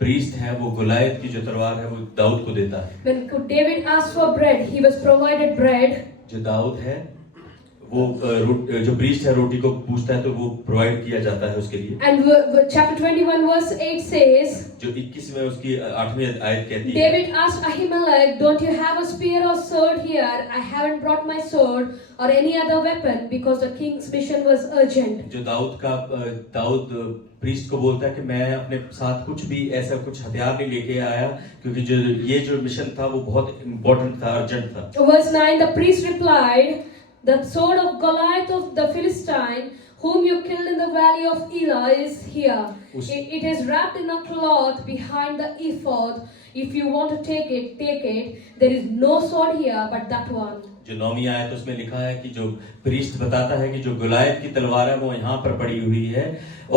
प्रीस्ट है वो गोलायत की जो तलवार है वो दाऊद को देता है। When David asked for bread, he was provided bread. जो दाऊद है वो जो प्रीस्ट है रोटी को पूछता है तो वो प्रोवाइड किया जाता है उसके लिए। And chapter 21 verse 8 says, जो 21 में उसकी 8वीं आयत कहती है, David asked Ahimelech, "Don't you have a spear or sword here? I haven't brought my sword or any other weapon because the king's mission was urgent." जो दाऊद प्रीस्ट को बोलता है कि मैं अपने साथ कुछ भी ऐसा कुछ हथियार नहीं लेके आया क्योंकि जो मिशन था वो बहुत इम्पोर्टेंट था, अर्जेंट था। Verse 9, the priest replied, "The sword of Goliath of the Philistine, whom you killed in the valley of Elah, is here. It is wrapped in a cloth behind the ephod. If you want to take it, take it. There is no sword here but that one." जो 9वीं आयत उसमें लिखा है कि जो priest बताता है कि जो गोलायत की तलवार है वो यहाँ पर पड़ी हुई है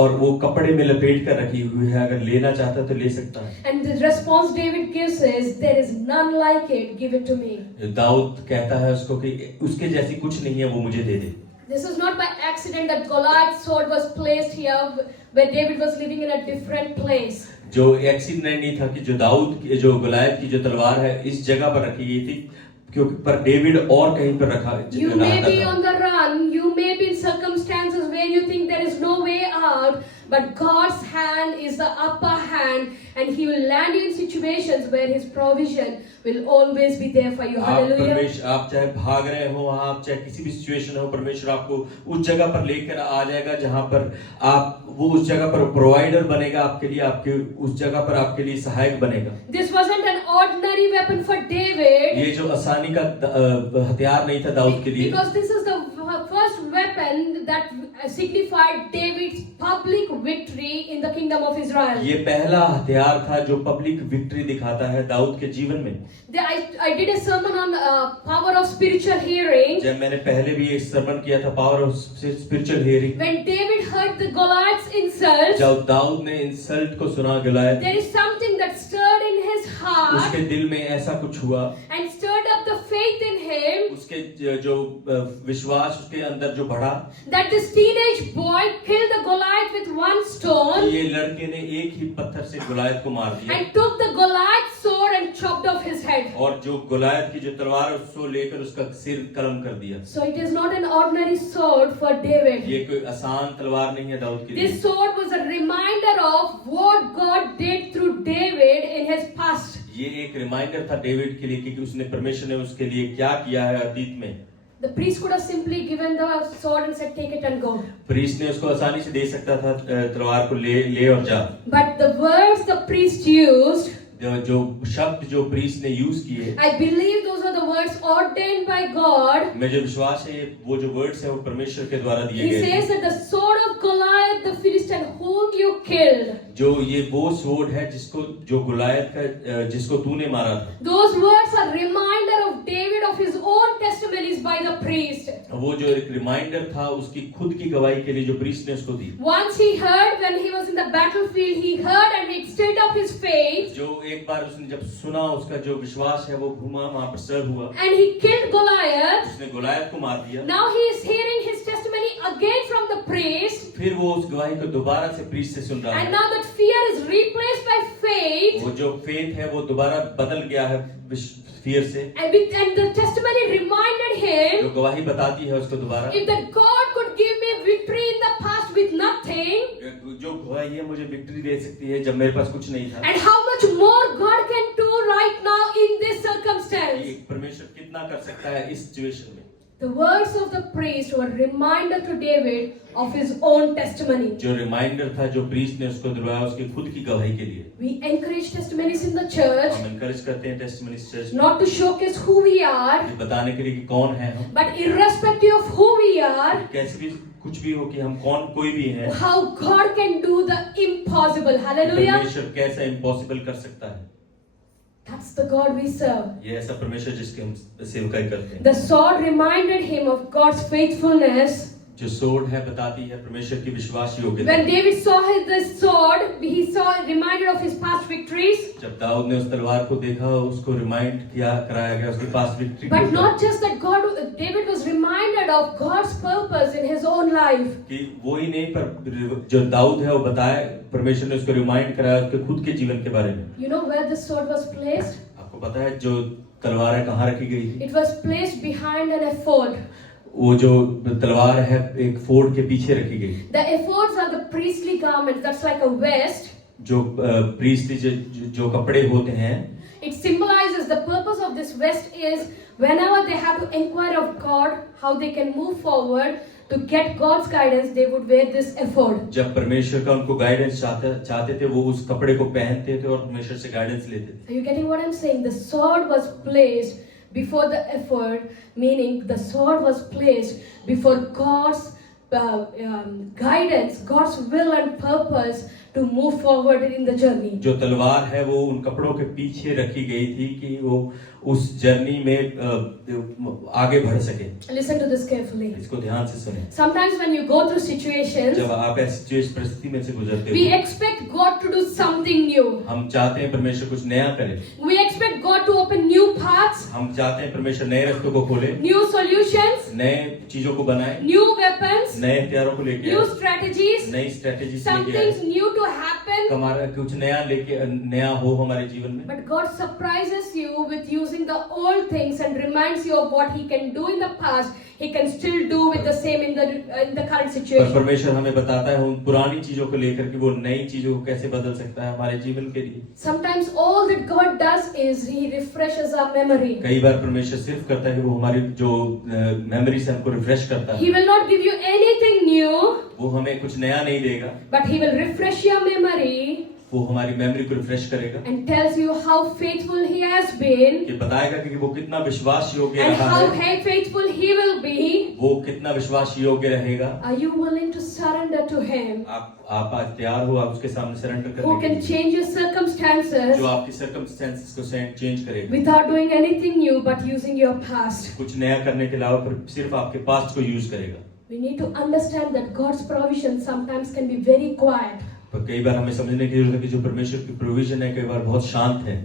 और वो कपड़े में लपेट कर रखी हुई है, अगर लेना चाहता है तो ले सकता है। And the response David gives is, "There is none like it. Give it to me." Dawood कहता है उसको कि उसके जैसी कुछ नहीं है, वो मुझे दे दे। This is not by accident that Goliath's sword was placed here where David was living in a different place. जो एक्सीडेंट नहीं था कि जो गोलायत की जो तलवार है इस जगह पर रखी गई थी क्योंकि पर डेविड और कहीं पर रखा। You may be on the run, you may be in circumstances where you think there is no way out, but God's hand is the upper hand and He will land you in situations where His provision will always be there for you. Hallelujah. आप चाहे भाग रहे हो, आप चाहे किसी भी situation हो, परमेश्वर आपको उस जगह पर लेकर आ जाएगा जहां पर वो उस जगह पर प्रोवाइडर बनेगा आपके लिए, आपके उस जगह पर आपके लिए सहायक बनेगा। This wasn't an ordinary weapon for David. ये जो आसानी का हथियार नहीं था दाऊद के लिए, Because this is the first weapon that signified David's public victory in the kingdom of Israel. ये पहला हथियार था जो पब्लिक विक्ट्री दिखाता है दाऊद के जीवन में। I did a sermon on power of spiritual hearing. जब मैंने पहले भी एक सर्मन किया था power of spiritual hearing, When David heard the Goliath's insult, जब दाऊद ने इंसल्ट को सुना गॉलियत, there is something that stirred in his heart उसके दिल में ऐसा कुछ हुआ, and stirred up the faith in him उसके जो विश्वास उसके अंदर जो बढ़ा, that this teenage boy killed the Goliath with one stone ये लड़के ने एक ही पत्थर से गॉलियत को मार दिया and took the Goliath's sword and chopped off his head. और जो गॉलियत की जो तलवार है उसको लेकर उसका सिर कलम कर दिया। So it is not an ordinary sword for David. ये कोई आसान तलवार नहीं है दाऊद के लिए। This sword was a reminder of what God did through David in his past. ये एक रिमाइंडर था डेविड के लिए कि उसने परमेश्वर ने उसके लिए क्या किया है अतीत में। The priest could have simply given the sword and said, "Take it and go." Priest ने उसको आसानी से दे सकता था तलवार को ले और जा। But the words the priest used, जो शब्द जो प्रीस्ट ने यूज किए, I believe those are the words ordained by God. मुझे विश्वास है वो जो वर्ड्स है वो परमेश्वर के द्वारा दिए He गए says हैं। that the sword of Goliath, the Philistine, whom you killed, जो ये वो स्वॉर्ड है जिसको जो गॉलियत का जिसको तूने मारा था। those words are reminder of David of his own testimonies by the priest. वो जो एक रिमाइंडर था उसकी खुद की गवाही के लिए जो प्रीस्ट ने उसको दी। Once he heard when he was in the battlefield, he heard and he stirred up his faith जो एक बार उसने जब सुना उसका जो विश्वास है वो घूमा वहां पर सर हुआ, and he killed Goliath. उसने गॉलियत को मार दिया। Now he is hearing his testimony again from the priest, फिर वो उस गवाही को दोबारा से प्रीस्ट से सुन रहा and है। now that fear is replaced by faith, वो जो फेथ है वो दोबारा बदल गया है फियर से। and the testimony reminded him, जो गवाही बताती है उसको दोबारा, if that God could give me victory in the past with nothing, जो गवाही है मुझे विक्ट्री दे सकती है जब मेरे पास कुछ नहीं था, and how much more God can do right now in this circumstance. ये परमेश्वर कितना कर सकता है इस सिचुएशन में। The words of the priest were a reminder to David of his own testimony. जो रिमाइंडर था जो प्रीस्ट ने उसको दिलवाया उसकी खुद की गवाही के लिए। We encourage testimonies in the church हम एनकरेज करते हैं टेस्टिमनीज चर्च में, not to showcase who we are, ये बताने के लिए कि कौन है हम, but irrespective of who we are, कैसे भी कुछ भी हो कि हम कौन कोई भी हैं, how God can do the impossible. Hallelujah. परमेश्वर कैसा इम्पॉसिबल कर सकता है। That's the God we serve. ये ऐसा परमेश्वर जिसकी हम सेवकाई करते हैं। The sword reminded him of God's faithfulness. जो सोर्ड है बताती है परमेश्वर की विश्वास योग्यता। When David saw this sword, he saw reminded of his past victories. जब दाऊद ने उस तलवार को देखा उसको रिमाइंड किया कराया गया उसके पास victory. But not just that, David was reminded of God's purpose in his own life. कि वो ही नहीं पर जो दाऊद है वो बताया परमेश्वर ने उसको रिमाइंड कराया उसके खुद के जीवन के बारे में। You know where this sword was placed? आपको पता है जो तलवार है कहाँ रखी गई थी? It was placed behind an ephod. वो जो तलवार है एक फोर्ड के पीछे रखी गई। The ephods are the priestly garments. That's like a vest. जो प्रीस्टली जो कपड़े होते हैं, It symbolizes the purpose of this vest is whenever they have to inquire of God how they can move forward to get God's guidance, they would wear this ephod. जब परमेश्वर का उनको guidance चाहते थे वो उस कपड़े को पहनते थे और परमेश्वर से गाइडेंस लेते थे। Are you getting what I'm saying? The sword was placed before the ephod, meaning the sword was placed before God's guidance, God's will and purpose to move forward in the journey. जो तलवार है वो उन कपड़ों के पीछे रखी गई थी कि वो उस जर्नी में आगे बढ़ सके। Listen to this carefully. इसको ध्यान से सुने। Sometimes when you go through situations, जब आप ऐसी परिस्थिति में से गुजरते we हो, expect God to do something new. हम चाहते हैं परमेश्वर कुछ नया करे। We expect God to open new paths, हम चाहते हैं परमेश्वर नए रास्तों को खोले, new solutions, नए चीजों को बनाए, new weapons, नए हथियारों को लेके new आए, strategies, नई स्ट्रेटेजी लेके something आए, new to happen. हमारा कुछ नया हो हमारे जीवन में। But God surprises you with using the old things and reminds you of what He can do in the past. He can still do with the same in the current पर situation. परमेश्वर हमें बताता है उन पुरानी चीजों को लेकर कि वो नई चीजों को कैसे बदल सकता है हमारे जीवन के लिए। Sometimes all that God does is He refreshes our memory. कई बार परमेश्वर सिर्फ करता है कि वो हमारी जो मेमोरी से हमको रिफ्रेश करता He है। will not give you anything new, वो हमें कुछ नया नहीं देगा, but He will refresh your memory वो हमारी मेमोरी को रिफ्रेश करेगा, and tells you how faithful he has been कि बताएगा कि वो कितना विश्वास योग्य and रहा how है, faithful he will be. वो कितना विश्वास योग्य रहेगा। Are you willing to surrender to him? आप आज तैयार हो आप उसके सामने सरेंडर Who करने के can लिए, change your circumstances जो आपकी सर्कमस्टेंसेस को चेंज करेगा, without doing anything new but using your past? कुछ नया करने के अलावा पर सिर्फ आपके पास्ट को यूज करेगा। We need to understand that God's provision sometimes can be very quiet. पर कई बार हमें समझने की जरूरत है कि जो परमेश्वर की प्रोविजन है कई बार बहुत शांत है।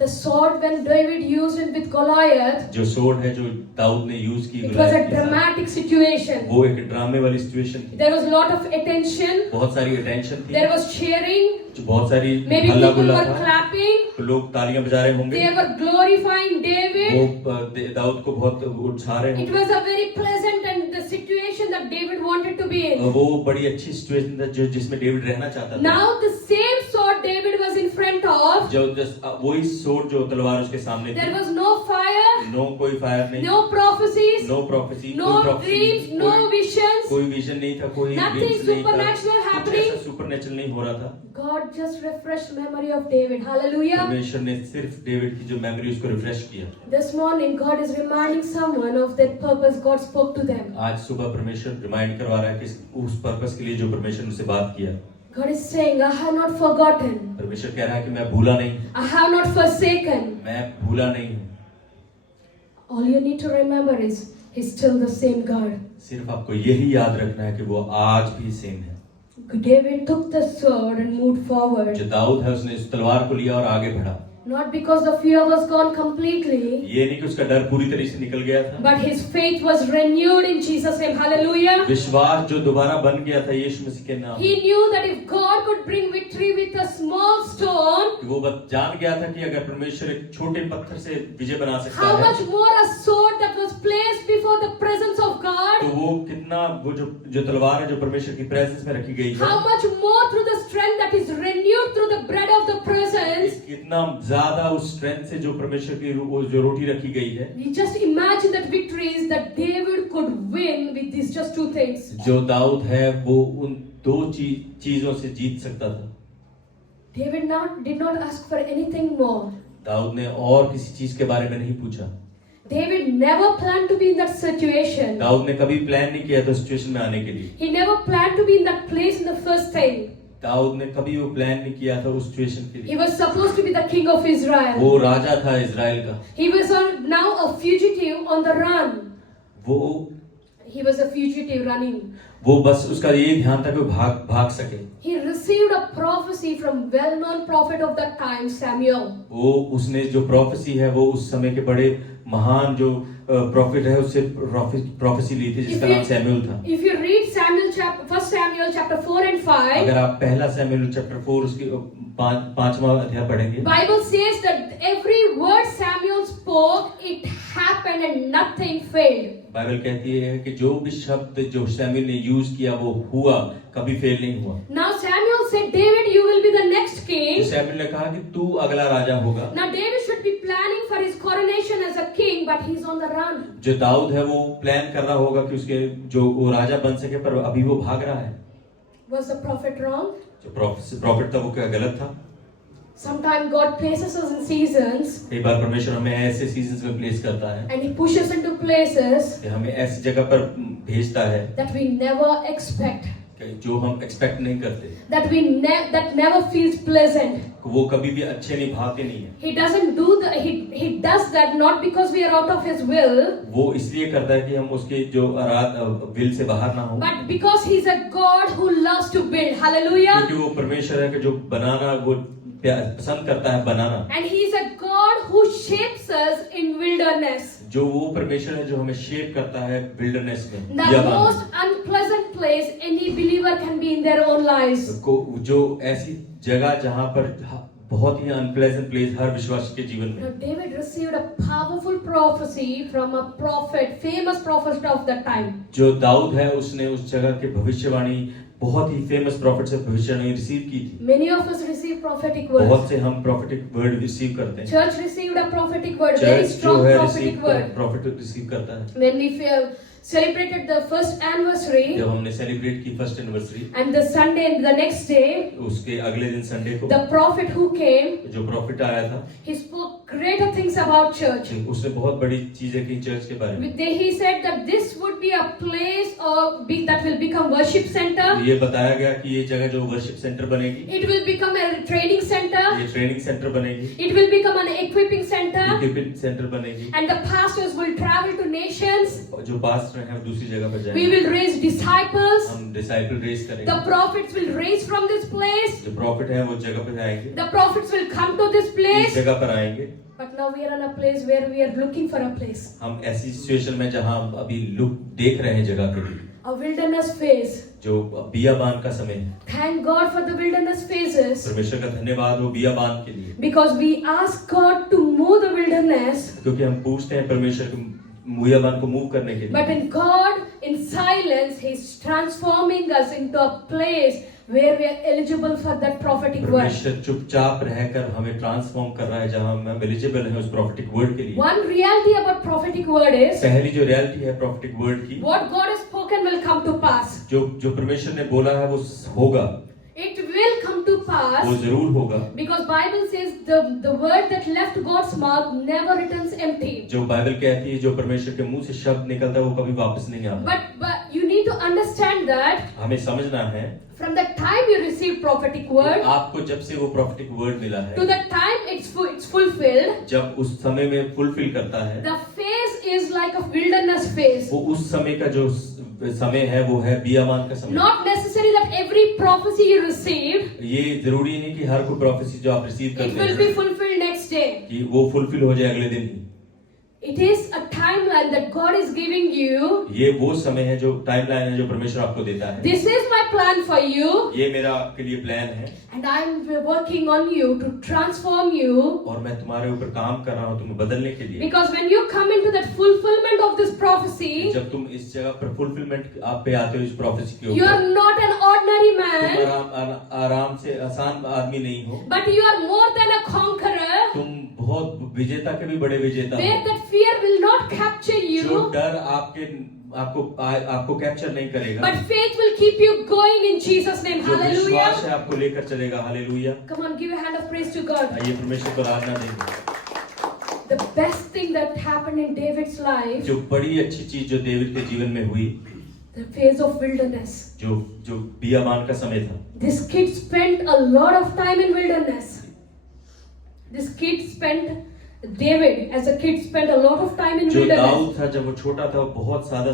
The sword when David used it with Goliath, जो सोर्ड है जो दाऊद ने यूज की it was गुलायत a के साथ, dramatic situation. वो एक ड्रामे वाली सिचुएशन थी, There was a lot of attention, बहुत सारी अटेंशन थी, there was cheering, जो बहुत सारी maybe हल्ला people गुल्ला were था, clapping, तो लोग तालियां बजा रहे होंगे, they were glorifying David. वो दाऊद को बहुत उछा रहे It होंगे। was a very pleasant and the situation that David wanted to be in. वो बड़ी अच्छी सिचुएशन था जो जिसमें डेविड रहना चाहता था। Now the same sword David was in front of, जो वही सोर्ड जो तलवार उसके सामने there थी, was no fire, नो कोई फायर नहीं, no prophecies, no prophecy, no dreams, no visions, कोई विजन नहीं था, कोई nothing glimpse नहीं था, supernatural कुछ happening. ऐसा सुपरनेचुरल नहीं हो रहा था। God just refreshed memory of David. Hallelujah. परमेश्वर ने सिर्फ डेविड की जो मेमोरी उसको रिफ्रेश किया। This morning God is reminding someone of that purpose God spoke to them. आज सुबह परमेश्वर रिमाइंड करवा रहा है कि उस पर्पस के लिए जो परमेश्वर ने उनसे बात किया। God is saying, I have not forgotten. परमेश्वर कह रहा है कि मैं भूला नहीं, I have not forsaken. मैं भूला नहीं हूँ। All you need to remember is He's still the same God. सिर्फ आपको यही याद रखना है कि वो आज भी सेम है। David took the sword and moved forward. जो दाऊद है उसने इस तलवार को लिया और आगे बढ़ा। Not because the fear was gone completely, ये नहीं कि उसका डर पूरी तरह से निकल गया था, but his faith was renewed in Jesus' name. Hallelujah. विश्वास जो दोबारा बन गया था यीशु मसीह के नाम। He knew that if God could bring victory with a small stone, वो जान गया था कि अगर परमेश्वर एक छोटे पत्थर से विजय बना सकता how है, much more a sword that was placed before the presence of God, तो वो कितना वो जो तलवार है जो परमेश्वर की प्रेजेंस में रखी गई है, how much more through the strength that is renewed through the bread of the presence. कितना ज्यादा उस स्ट्रेंथ से जो परमेश्वर की जो रोटी रखी गई है। We just imagine that victories that David could win with these just two things. जो दाऊद है वो उन दो चीजों से जीत सकता था। David did not ask for anything more. Dawood ने और किसी चीज के बारे में नहीं पूछा। David never planned to be in that situation. Dawood ने कभी प्लान नहीं किया था सिचुएशन में आने के लिए। He never planned to be in that place in the first time. Dawood ने कभी वो प्लान नहीं किया था उस सिचुएशन के He लिए। was supposed to be the king of Israel. वो राजा था इजराइल का। He was now a fugitive on the run. He was a fugitive running. वो बस उसका यही ध्यान था कि वो भाग सके। He received a prophecy from well-known prophet of that time, Samuel. वो उसने जो प्रोफेसी है वो उस समय के बड़े महान जो प्रॉफिट है उससे प्रोफेसी ली थी जिसका नाम सैमुएल था। If you read First Samuel chapter 4 and 5, अगर आप पहला सैमुएल चैप्टर 4 उसकी पांचवा अध्याय पढ़ेंगे, Bible says that every word Samuel spoke, it happened and nothing failed. Bible कहती है कि जो भी शब्द जो सैमुएल ने यूज किया वो हुआ, कभी फेल नहीं हुआ। Now Samuel said, David, you will be the next king. तो सैमुएल ने कहा कि तू अगला राजा होगा। Now David should be planning for his coronation as a king, but he's on the run. जो दाऊद है वो प्लान कर रहा होगा कि उसके जो वो राजा बन सके, पर अभी वो भाग रहा है। Was the prophet wrong? जो प्रॉफिट था वो क्या गलत था? Sometimes God places us in seasons कई बार परमेश्वर हमें ऐसे सीजन्स में प्लेस करता है and He pushes into places कि हमें ऐसी जगह पर भेजता है that we never expect, कि जो हम एक्सपेक्ट नहीं करते, that never feels pleasant. वो कभी भी अच्छे नहीं भागते नहीं है। He doesn't do he does that not because we are out of His will, वो इसलिए करता है कि हम उसके जो विल से बाहर ना हो, but because He's a God who loves to build. Hallelujah. क्योंकि वो परमेश्वर है कि जो बनाना वो पसंद करता है बनाना, And He's a God who shapes us in wilderness. जो वो परमेश्वर है जो हमें शेप करता है विल्डरनेस में। The most unpleasant place any believer can be in their own lives. जो ऐसी जगह जहाँ पर बहुत ही अनप्लेजेंट प्लेस हर विश्वासी के जीवन Now में। David received a powerful prophecy from a prophet, famous prophet of that time. जो दाऊद है उसने उस जगह के भविष्यवाणी बहुत ही फेमस प्रॉफिट से भविष्यवाणी रिसीव की थी। Many of us receive prophetic words. बहुत से हम प्रॉफिटिक वर्ड रिसीव करते हैं। Church received a prophetic word, very church जो strong है prophetic word. प्रॉफिट रिसीव करता है। When we celebrated the first anniversary, जब हमने सेलिब्रेट की first anniversary, and the Sunday and the next day, उसके अगले दिन संडे को the prophet who came, जो प्रॉफिट आया था, he spoke greater things about church. उसने बहुत बड़ी चीजें की चर्च के बारे में। He said that this would be a place that will become worship center. ये बताया गया कि ये जगह जो वर्शिप सेंटर बनेगी, It will become a training center. ये ट्रेनिंग सेंटर बनेगी, It will become an equipping center. Equipment centre बनेगी, And the pastors will travel to nations. और जो पास्टर हैं दूसरी जगह पर We जाएंगे, will raise disciples. हम डिसाइपल रेस The करेंगे, prophets will raise from this place. जो प्रॉफिट है वो जगह पर जाएंगे, The prophets will come to this इस place. जगह पर आएंगे। But now we are in a place where we are looking for a place. हम ऐसी सिचुएशन में जहां हम अभी लुक देख रहे हैं जगह के लिए, A wilderness phase. जो बियाबान का समय है। Thank God for the wilderness phases. परमेश्वर का धन्यवाद हो बियाबान के लिए, Because we ask God to move the wilderness. क्योंकि हम पूछते हैं परमेश्वर को बियाबान को मूव करने के But लिए, in God, in silence, He's transforming us into a place where we are eligible for that prophetic word. परमेश्वर चुपचाप रहकर हमें ट्रांसफॉर्म कर रहा है जहां हम एलिजिबल हैं उस प्रॉफिटिक वर्ड के लिए। One reality about prophetic word is पहली जो रियलिटी है प्रॉफिटिक वर्ड की, what God has spoken will come to pass. जो परमेश्वर ने बोला है वो होगा, It will come to pass. वो जरूर होगा। Because Bible says the word that left God's mouth never returns empty. जो बाइबल कहती है जो परमेश्वर के मुंह से शब्द निकलता है वो कभी वापस नहीं आता। But you need to understand that हमें समझना है, from the time you receive prophetic word आपको जब से वो प्रॉफिटिक वर्ड मिला to है, the time it's fulfilled, जब उस समय में फुलफिल करता है, the phase is like a wilderness phase. वो उस समय का जो समय है वो है बियाबान का समय। Not necessary that every prophecy you receive, ये जरूरी नहीं कि हर कोई प्रोफेसी जो आप रिसीव it करते will be हैं fulfilled next day. कि वो फुलफिल हो जाए अगले दिन ही। It is a timeline that God is giving you. ये वो समय है जो टाइमलाइन है जो परमेश्वर आपको देता है। This is my plan for you, ये मेरा आपके लिए प्लान है and I am working on you to transform you. और मैं तुम्हारे ऊपर काम कर रहा हूँ तुम्हें बदलने के लिए। Because when you come into that fulfillment of this prophecy, जब तुम इस जगह पर फुलफिलमेंट आप पे आते हो इस प्रोफेसी के you are ऊपर, not an ordinary तुम man, आराम से आसान आदमी नहीं हो, but you are more than a conqueror. तुम बहुत विजेता के भी बड़े विजेता Where हो। that fear will not capture जो you, डर आपको कैप्चर नहीं करेगा, but faith will keep you going in Jesus' name. जो विश्वास Hallelujah. है आपको लेकर चलेगा। Hallelujah. Come on, give a hand of praise to God. आइए परमेश्वर को आराधना देंगे। The best thing that happened in David's life, जो बड़ी अच्छी चीज जो डेविड के जीवन में हुई, the phase of wilderness. जो बियाबान का समय था, This kid spent a lot of time in wilderness. This kid spent, David as a kid spent a lot of time in जो wilderness. दाऊद था जब वो छोटा था वो बहुत ज्यादा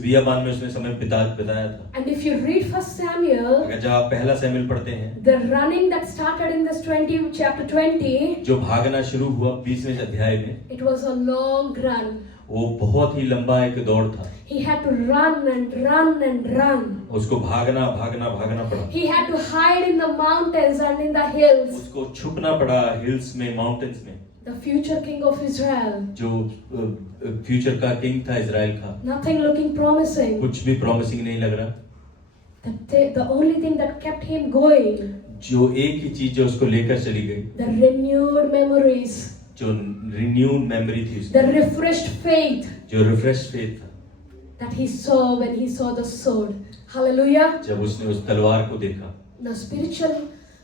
बियाबान में उसने समय बिताया था। And if you read First Samuel, अगर जब आप पहला सैमुएल पढ़ते हैं, the running that started in this chapter 20, जो भागना शुरू हुआ 20वें अध्याय में, it was a long run. वो बहुत ही लंबा एक दौड़ था। He had to run and run and run. उसको भागना पड़ा। He had to hide in the mountains and in the hills. उसको छुपना पड़ा हिल्स में, माउंटेन्स में। The future king of Israel, जो फ्यूचर का किंग था इजराइल का, nothing looking promising. कुछ भी प्रॉमिसिंग नहीं लग रहा। The only thing that kept him going, जो एक ही चीज जो उसको लेकर चली गई, the renewed memories, जो रिन्यूड मेमोरी थी उसकी, the refreshed faith जो रिफ्रेश फेथ था, that he saw when he saw the sword. Hallelujah. जब उसने उस तलवार को देखा। The spiritual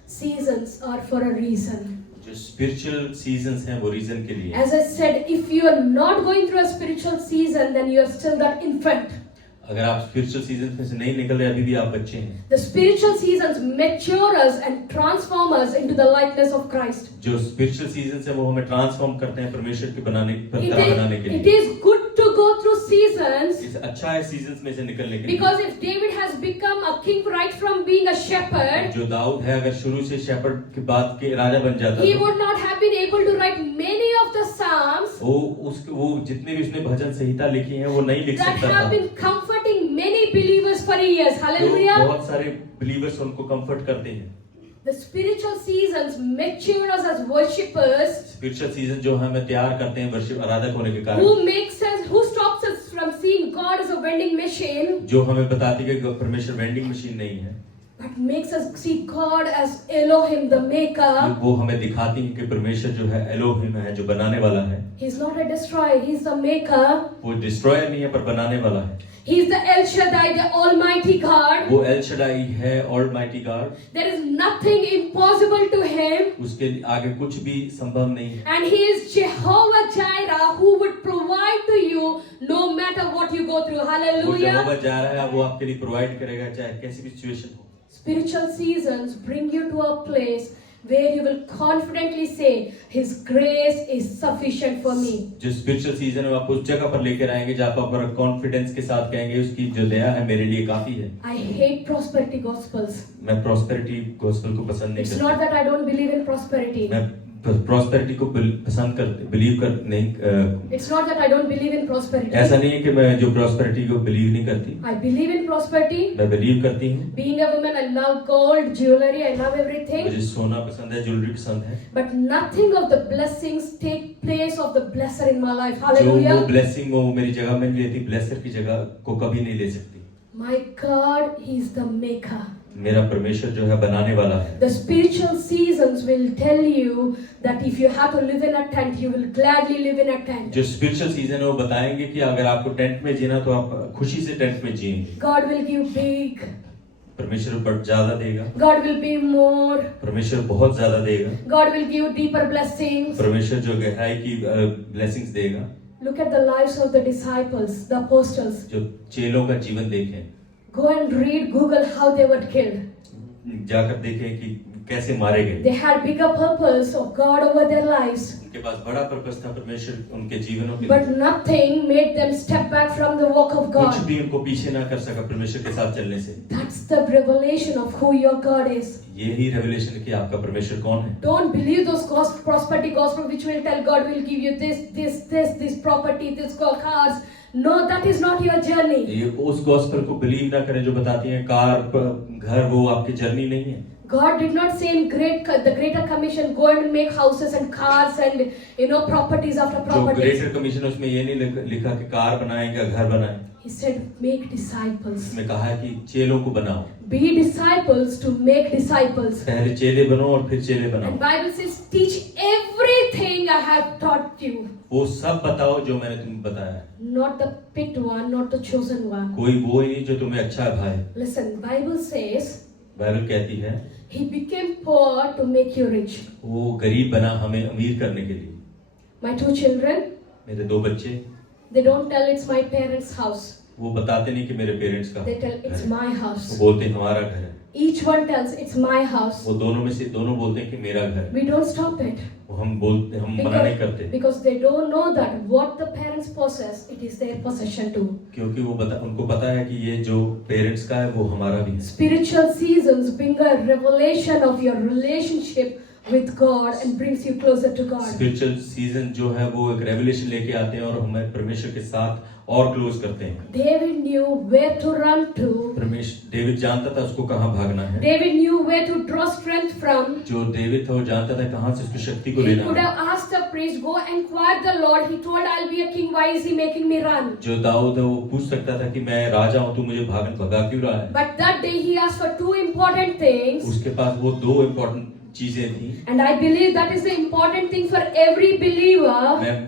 seasons are for a reason. जो स्पिरिचुअल सीजन्स हैं वो रीजन के लिए। As I said, if you are not going through a spiritual season, then you are still that infant. अगर आप स्पिरिचुअल सीजन्स में से नहीं निकल रहे, अभी भी आप बच्चे हैं। The spiritual seasons mature us and transform us into the likeness of Christ. जो स्पिरिचुअल सीजन्स हैं वो हमें ट्रांसफॉर्म करते हैं परमेश्वर के तरह बनाने के लिए। It is good to go through seasons. इस अच्छा है सीजन्स में से निकलने के लिए। Because if David has become a king right from being a shepherd, जो दाऊद है अगर शुरू से शेपर्ड के बाद के राजा बन जाता he तो would not have been able to write many of the psalms वो जितने भी उसने भजन संहिता लिखी हैं वो नहीं लिख that सकता have था। been comforting many believers for years. तो Hallelujah. बहुत सारे बिलीवर्स उनको कंफर्ट करते हैं। The spiritual seasons mature us as worshippers. Spiritual season जो हमें तैयार करते हैं वर्शिप आराधक होने के कारण, Who stops us from seeing God as a vending machine. जो हमें बताती है कि परमेश्वर वेंडिंग मशीन नहीं है। but makes us see God as Elohim, the maker. वो हमें दिखाती है कि परमेश्वर जो है एलोहिम है, जो बनाने वाला है। He's not a destroyer, he's the maker. वो डिस्ट्रॉयर नहीं है पर बनाने वाला है। He's the El Shaddai, the Almighty God. वो एल शडाई है, almighty God. There is nothing impossible to him. उसके आगे कुछ भी संभव नहीं है। And he is Jehovah Jireh, who would provide to you no matter what you go through. वो Hallelujah. यहोवा जा रहा है, वो आपके लिए प्रोवाइड करेगा चाहे कैसी भी सिचुएशन हो। Spiritual seasons bring you to a place where you will confidently say, His grace is sufficient for me. जो स्पिरिचुअल सीजन है, आप उस जगह पर लेकर आएंगे जहाँ पर आप कॉन्फिडेंस के साथ कहेंगे उसकी जो दया है मेरे लिए काफी है। I hate prosperity gospels. मैं प्रॉस्पेरिटी गॉस्पेल को पसंद नहीं It's not करता। that I don't believe in prosperity. मैं प्रॉस्पेरिटी को पसंद कर बिलीव कर नहीं। It's not that I don't believe in prosperity. ऐसा नहीं है कि मैं जो प्रॉस्पेरिटी को बिलीव नहीं करती। I believe in prosperity. मैं बिलीव करती हूँ। Being a woman, I love gold, jewelry, I love everything. मुझे सोना पसंद है, ज्वेलरी पसंद है। But nothing of the blessings take place of the blesser in my life. जो वो Hallelujah. ब्लेसिंग वो मेरी जगह में नहीं लेती, ब्लेसर की जगह को कभी नहीं ले सकती। My God, He is the maker. मेरा परमेश्वर जो है बनाने वाला है। The spiritual seasons will tell you that if you have to live in a tent, you will gladly live in a tent. जो स्पिरिचुअल सीजन है वो बताएंगे कि अगर आपको टेंट में जीना तो आप खुशी से टेंट में जिएंगे। God will give big. परमेश्वर बढ़ ज्यादा देगा। God will be more. परमेश्वर बहुत ज्यादा देगा। God will give deeper blessings. परमेश्वर जो गहराई की ब्लेसिंग्स देगा। Look at the lives of the disciples, the apostles. जो चेलों का जीवन देखें, Go and read, Google how they were killed. जाकर देखें कि कैसे मारे गए। They had bigger purpose of God over their lives. उनके पास बड़ा पर्पस था परमेश्वर उनके जीवनों के But लिए। nothing made them step back from the walk of कुछ God. भी उनको पीछे ना कर सका परमेश्वर के साथ चलने से। That's the revelation of who your God is. यही रेवलेशन कि आपका परमेश्वर कौन है। Don't believe those prosperity gospel which will tell God will give you this property, this cars. No, that is not your journey. ये उस gospel को believe ना करें जो बताती है कार घर, वो आपकी जर्नी नहीं है। God did not say in the Greater Commission, go and make houses and cars and properties after जो properties. ग्रेटर कमीशन उसमें ये नहीं लिखा कि कार बनाएगा घर बनाए। He said, make disciples. उसमें कहा है कि चेलों को बनाओ। Be disciples to make disciples. पहले चेले बनो और फिर चेले बनाओ। And Bible says, teach everything I have taught you. वो सब बताओ जो मैंने तुम्हें बताया। Not the picked one, not the chosen one. कोई वो ही नहीं जो तुम्हें अच्छा भाई। Listen, Bible says, बाइबल कहती है He became poor to make you rich. वो गरीब बना हमें अमीर करने के लिए। My 2 children, मेरे 2 बच्चे, they don't tell it's my parents' house. वो बताते नहीं कि मेरे पेरेंट्स का They tell it's घर है। my वो house. बोलते हैं हमारा घर है। Each one tells it's my house. वो दोनों में से दोनों बोलते हैं कि मेरा घर है। We don't stop it. वो हम मना नहीं करते Because they don't know that what the parents possess, it is their possession too. क्योंकि उनको पता है कि ये जो पेरेंट्स का है वो हमारा भी है। Spiritual seasons bring a revelation of your relationship with God and brings you closer to God. Spiritual season जो है वो एक रेवलेशन लेके आते हैं और हमें परमेश्वर के साथ और क्लोज करते हैं। David knew where to run to. David जानता था उसको कहाँ भागना है। David knew where to draw strength from. जो डेविड था वो जानता था कहाँ से उसकी शक्ति को He लेना could है। have asked the priest, go inquire the Lord. He told, I'll be a king. Why is he making me run? जो दाऊद है वो पूछ सकता था कि मैं राजा हूँ, तू मुझे भगा क्यों रहा है। But that day he asked for 2 important things. उसके पास वो 2 इम्पोर्टेंट चीजें थी। And I believe that is the important thing for every believer.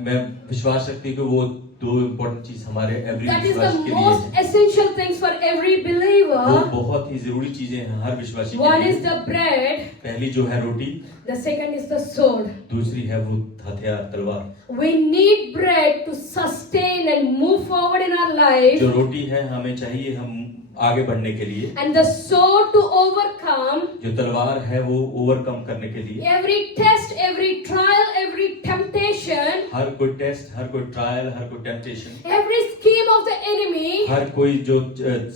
मैं विश्वास रखती हूँ कि वो 2 इम्पोर्टेंट चीज हमारे एवरी That is विश्वासी the के लिए most है। essential things for every वो believer. बहुत ही जरूरी चीजें हैं हर विश्वासी के One लिए। is the bread. पहली जो है रोटी, The second is the sword. दूसरी है वो हथियार तलवार। We need bread to sustain and move forward in our life. जो रोटी है हमें चाहिए हम आगे बढ़ने के लिए। And the sword to overcome जो तलवार है वो ओवरकम करने के लिए। every test, every trial, every temptation, हर कोई टेस्ट, हर कोई ट्रायल, हर कोई temptation, every scheme of the enemy, हर कोई जो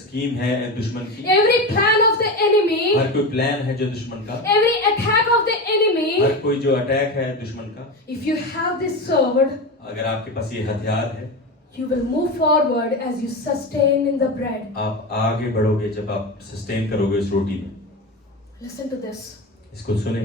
स्कीम है दुश्मन की, every plan of the enemy, हर कोई प्लान है जो दुश्मन का, every attack of the enemy. हर कोई जो अटैक है दुश्मन का। If you have this sword, अगर आपके पास ये हथियार है, you will move forward as you sustain in the bread. आप आगे बढ़ोगे जब आप सस्टेन करोगे इस रोटी में। Listen to this. इसको सुने।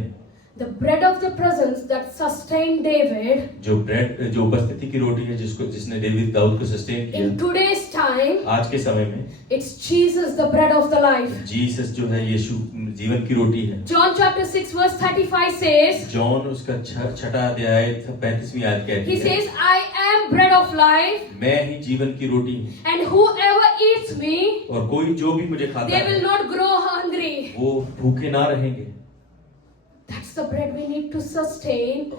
The bread of the presence that sustained David. जो उपस्थिति की रोटी है जिसने दाऊद को सस्टेन किया। In today's time, आज के समय में it's Jesus, the bread of the life. Jesus जो है यीशु जीवन की रोटी है। John chapter 6 verse 35 says. John उसका छठा अध्याय 35वीं आयत कहती है। He says, I am bread of life. मैं ही जीवन की रोटी हूँ। And whoever eats me. और कोई जो भी मुझे खाता है। They will not grow hungry. वो भूखे ना रहेंगे। That's the bread we need to sustain.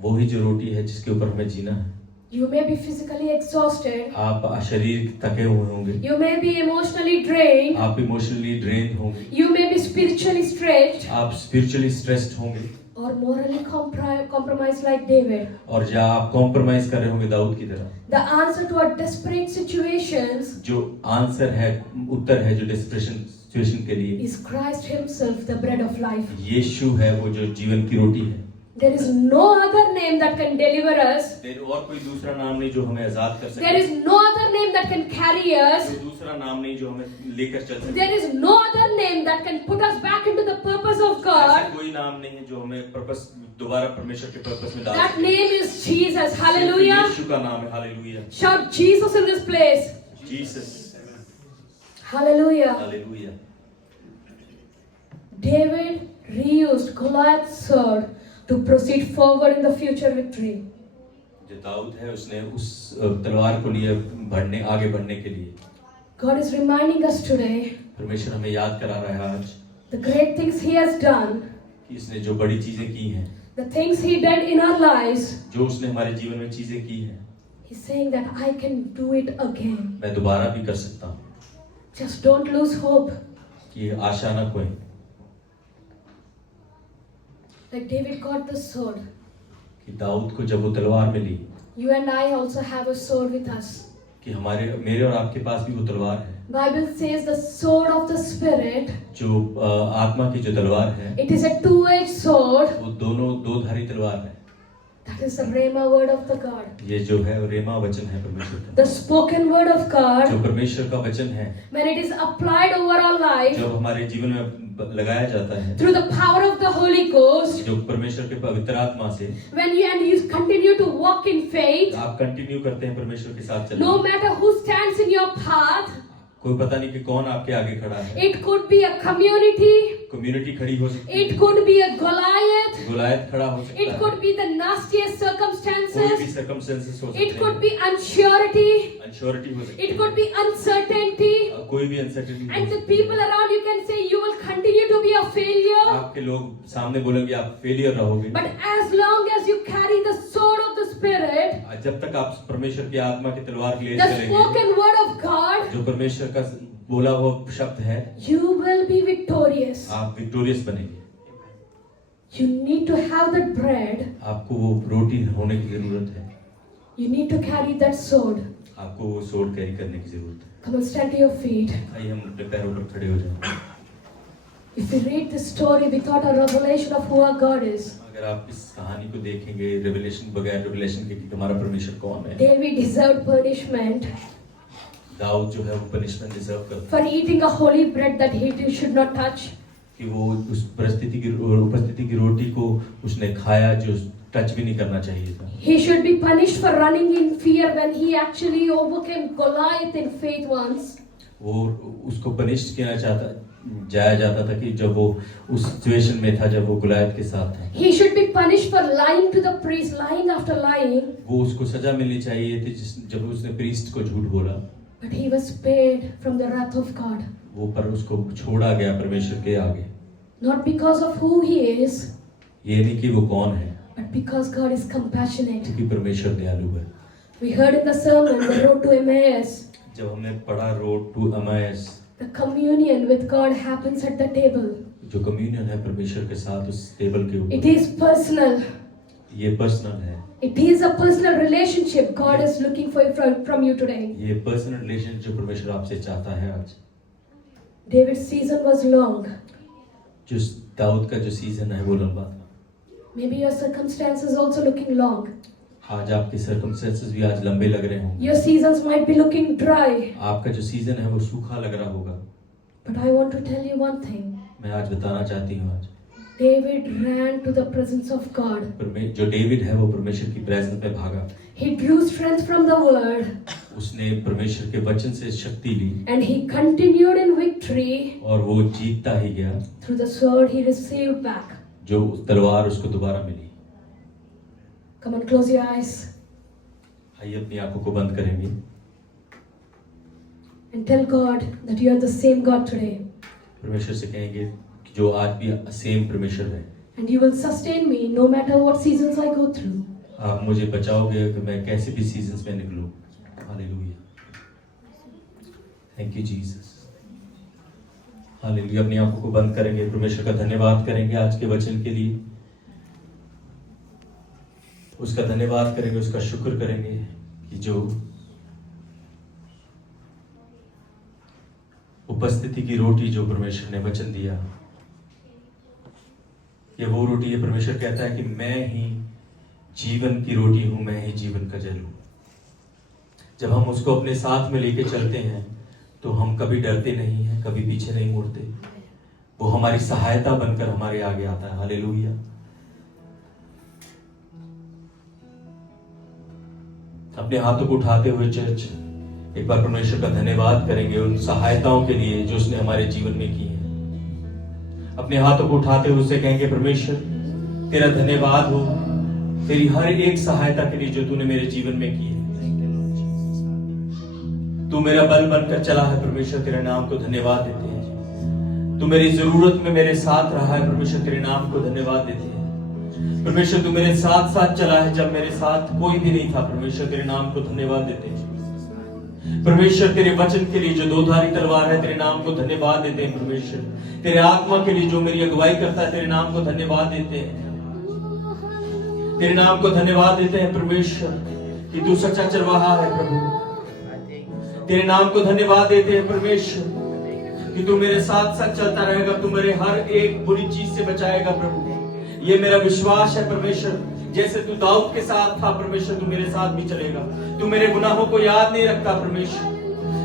वो ही जो रोटी है जिसके ऊपर हमें जीना है। You may be physically exhausted. आप शरीर थके हुए होंगे। You may be emotionally drained. आप इमोशनली ड्रेन होंगे। You may be spiritually stretched. आप स्पिरिचुअली स्ट्रेस्ड होंगे। Or morally compromised like David. और या आप कॉम्प्रोमाइज कर रहे होंगे दाऊद की तरह। The answer to our desperate situations. जो आंसर है, उत्तर है जो डेस्परेशन सिचुएशन के लिए। Is Christ Himself, the bread of life. यीशु है वो जो जीवन की रोटी है। There is no other name that can deliver us. और कोई दूसरा नाम नहीं जो हमें आजाद कर सके। There is no other name that can carry us. कोई दूसरा नाम नहीं जो हमें लेकर चल सके। There is no other name that can put us back into the purpose of God. ऐसा कोई नाम नहीं है जो हमें पर्पस दोबारा परमेश्वर के पर्पस में डाल That name is Jesus. Hallelujah. यीशु का नाम है। Hallelujah. Shout Jesus in this place. Jesus. Hallelujah. Hallelujah. David reused Goliath's sword to proceed forward in the future victory. जो दाऊद है उसने उस तलवार को लिए आगे बढ़ने के लिए। God is reminding us today. परमेश्वर हमें याद करा रहा है आज। The great things He has done. कि इसने जो बड़ी चीजें की हैं। The things He did in our lives. जो उसने हमारे जीवन में चीजें की हैं। He's saying that I can do it again. मैं दोबारा भी कर सकता हूँ। Just don't lose hope. कि आशा न खोएं। Like David got the sword. कि दाऊद को जब वो तलवार मिली। You and I also have a sword with us. कि मेरे और आपके पास भी वो तलवार है। Bible says the sword of the Spirit. जो आत्मा की जो तलवार है। It is a two-edged sword. वो दोनों दो धारी तलवार है। That is the Rhema word of the God. ये जो है वो रेमा वचन है परमेश्वर का। The spoken word of God. जो परमेश्वर का वचन है। When it is applied over our life. जब हमारे जीवन में लगाया जाता है। Through the power of the Holy Ghost. जो परमेश्वर के पवित्र आत्मा से। When you continue to walk in faith. आप कंटिन्यू करते हैं परमेश्वर के साथ चलने। No matter who stands in your path. कोई पता नहीं कि कौन आपके आगे खड़ा है। It could be a community. Community खड़ी हो सकती है। It could be a Goliath. Goliath खड़ा हो सकता है। It could be the nastiest circumstances. कोई भी circumstances हो सकते हैं। It could be unsurety. Unsurety हो सकती है। It could be uncertainty. कोई भी uncertainty। And the people around you can say you will continue to be a failure. आपके लोग सामने बोलेंगे आप फेलियर रहोगे। But as long as you carry the sword of the Spirit. जब तक आप परमेश्वर की आत्मा की तलवार लिए the चलेंगे। spoken word of God. जो परमेश्वर का बोला हुआ शब्द है। You will be victorious. आप विक्टोरियस बनेंगे। You need to have that bread. आपको वो रोटी होने की जरूरत है। You need to carry that sword. आपको वो सोर्ड कैरी करने की जरूरत है। Come on, stand to your feet. आइए हम अपने पैरों पर खड़े हो जाएं। If we read this story without a revelation of who our God is. अगर आप इस कहानी को देखेंगे रेवलेशन बगैर रेवलेशन के कि हमारा परमेश्वर कौन है। David deserved punishment. दाऊद जो है वो पनिशमेंट डिजर्व करता है। For eating a holy bread that he should not touch. कि वो उस उपस्थिति की रोटी को उसने खाया जो टच भी नहीं करना चाहिए था। He should be punished for running in fear when he actually overcame Goliath in faith once. वो उसको पनिश किया जाया जाता था कि जब वो उस सिचुएशन में था जब वो गुलायत के साथ था। He should be punished for lying to the priest, lying after lying. वो उसको सजा मिलनी चाहिए थी जब उसने प्रीस्ट को झूठ बोला। But he was spared from the wrath of God. वो पर उसको छोड़ा गया परमेश्वर के आगे। Not because of who he is. ये नहीं कि वो कौन है। But because God is compassionate. क्योंकि परमेश्वर दयालु है। We heard in the sermon the road to Emmaus. जब हमने पढ़ा road to Emmaus. The communion with God happens at the table. जो कम्युनियन है परमेश्वर के साथ उस टेबल के ऊपर। It is personal. ये पर्सनल है। It is a personal relationship God is looking for from you today. ये पर्सनल रिलेशनशिप परमेश्वर आपसे चाहता है आज। David's season was long. जो दाऊद का जो सीजन है वो लंबा था। Maybe your circumstances also looking long. आज आपके सर्कमस्टेंसेस भी आज लंबे लग रहे होंगे। Your seasons might be looking dry. आपका जो सीजन है वो सूखा लग रहा होगा। But I want to tell you one thing. मैं आज बताना चाहती हूँ आज David ran to the presence of God. जो डेविड है वो परमेश्वर की प्रेजेंस में भागा, He drew strength from the word उसने परमेश्वर के वचन से शक्ति ली and he continued in victory और वो जीतता ही गया, through the sword he received back. जो तलवार उसको दोबारा मिली। Come on, close your eyes आइए अपनी आंखों को बंद करेंगे and tell God that you are the same God today. परमेश्वर से कहेंगे कि जो आज भी सेम परमेश्वर है, And you will sustain me no matter what seasons I go through. आप मुझे बचाओगे कि मैं कैसे भी सीजन्स में निकलूं। Hallelujah, thank you Jesus. Hallelujah, अपनी आंखों को बंद करेंगे, परमेश्वर का धन्यवाद करेंगे आज के वचन के लिए, उसका धन्यवाद करेंगे, उसका शुक्र करेंगे कि जो उपस्थिति की रोटी जो परमेश्वर ने वचन दिया, ये वो रोटी है। परमेश्वर कहता है कि मैं ही जीवन की रोटी हूं, मैं ही जीवन का जल हूं। जब हम उसको अपने साथ में लेके चलते हैं तो हम कभी डरते नहीं हैं, कभी पीछे नहीं मुड़ते। वो हमारी सहायता बनकर हमारे आगे आता है। हालेलुया। अपने हाथों को उठाते हुए चर्च एक बार परमेश्वर का धन्यवाद करेंगे उन सहायताओं के लिए जो उसने हमारे जीवन में की है। अपने हाथों को उठाते हुए उससे कहेंगे, परमेश्वर तेरा धन्यवाद हो तेरी हर एक सहायता के लिए जो तूने मेरे जीवन में की है। तू मेरा बल बनकर चला है परमेश्वर, तेरे नाम को धन्यवाद देते हैं। तू मेरी जरूरत में मेरे साथ रहा है परमेश्वर, तेरे नाम को धन्यवाद देते हैं। परमेश्वर तू मेरे साथ साथ चला है जब मेरे साथ कोई भी नहीं था परमेश्वर, तेरे नाम को धन्यवाद देते हैं। परमेश्वर तेरे वचन के लिए जो दोधारी तलवार है, तेरे नाम को धन्यवाद देते हैं। परमेश्वर तेरे आत्मा के लिए जो मेरी अगुवाई करता है, तेरे नाम को धन्यवाद देते हैं। तेरे नाम को धन्यवाद देते हैं परमेश्वर कि तू सच्चा चरवाहा है प्रभु। तेरे नाम को धन्यवाद देते हैं परमेश्वर कि तू मेरे साथ साथ चलता रहेगा, तू मेरे हर एक बुरी चीज से बचाएगा प्रभु। ये मेरा विश्वास है परमेश्वर, जैसे तू दाऊद के साथ था परमेश्वर, तू मेरे साथ भी चलेगा। तू मेरे गुनाहों को याद नहीं रखता परमेश्वर,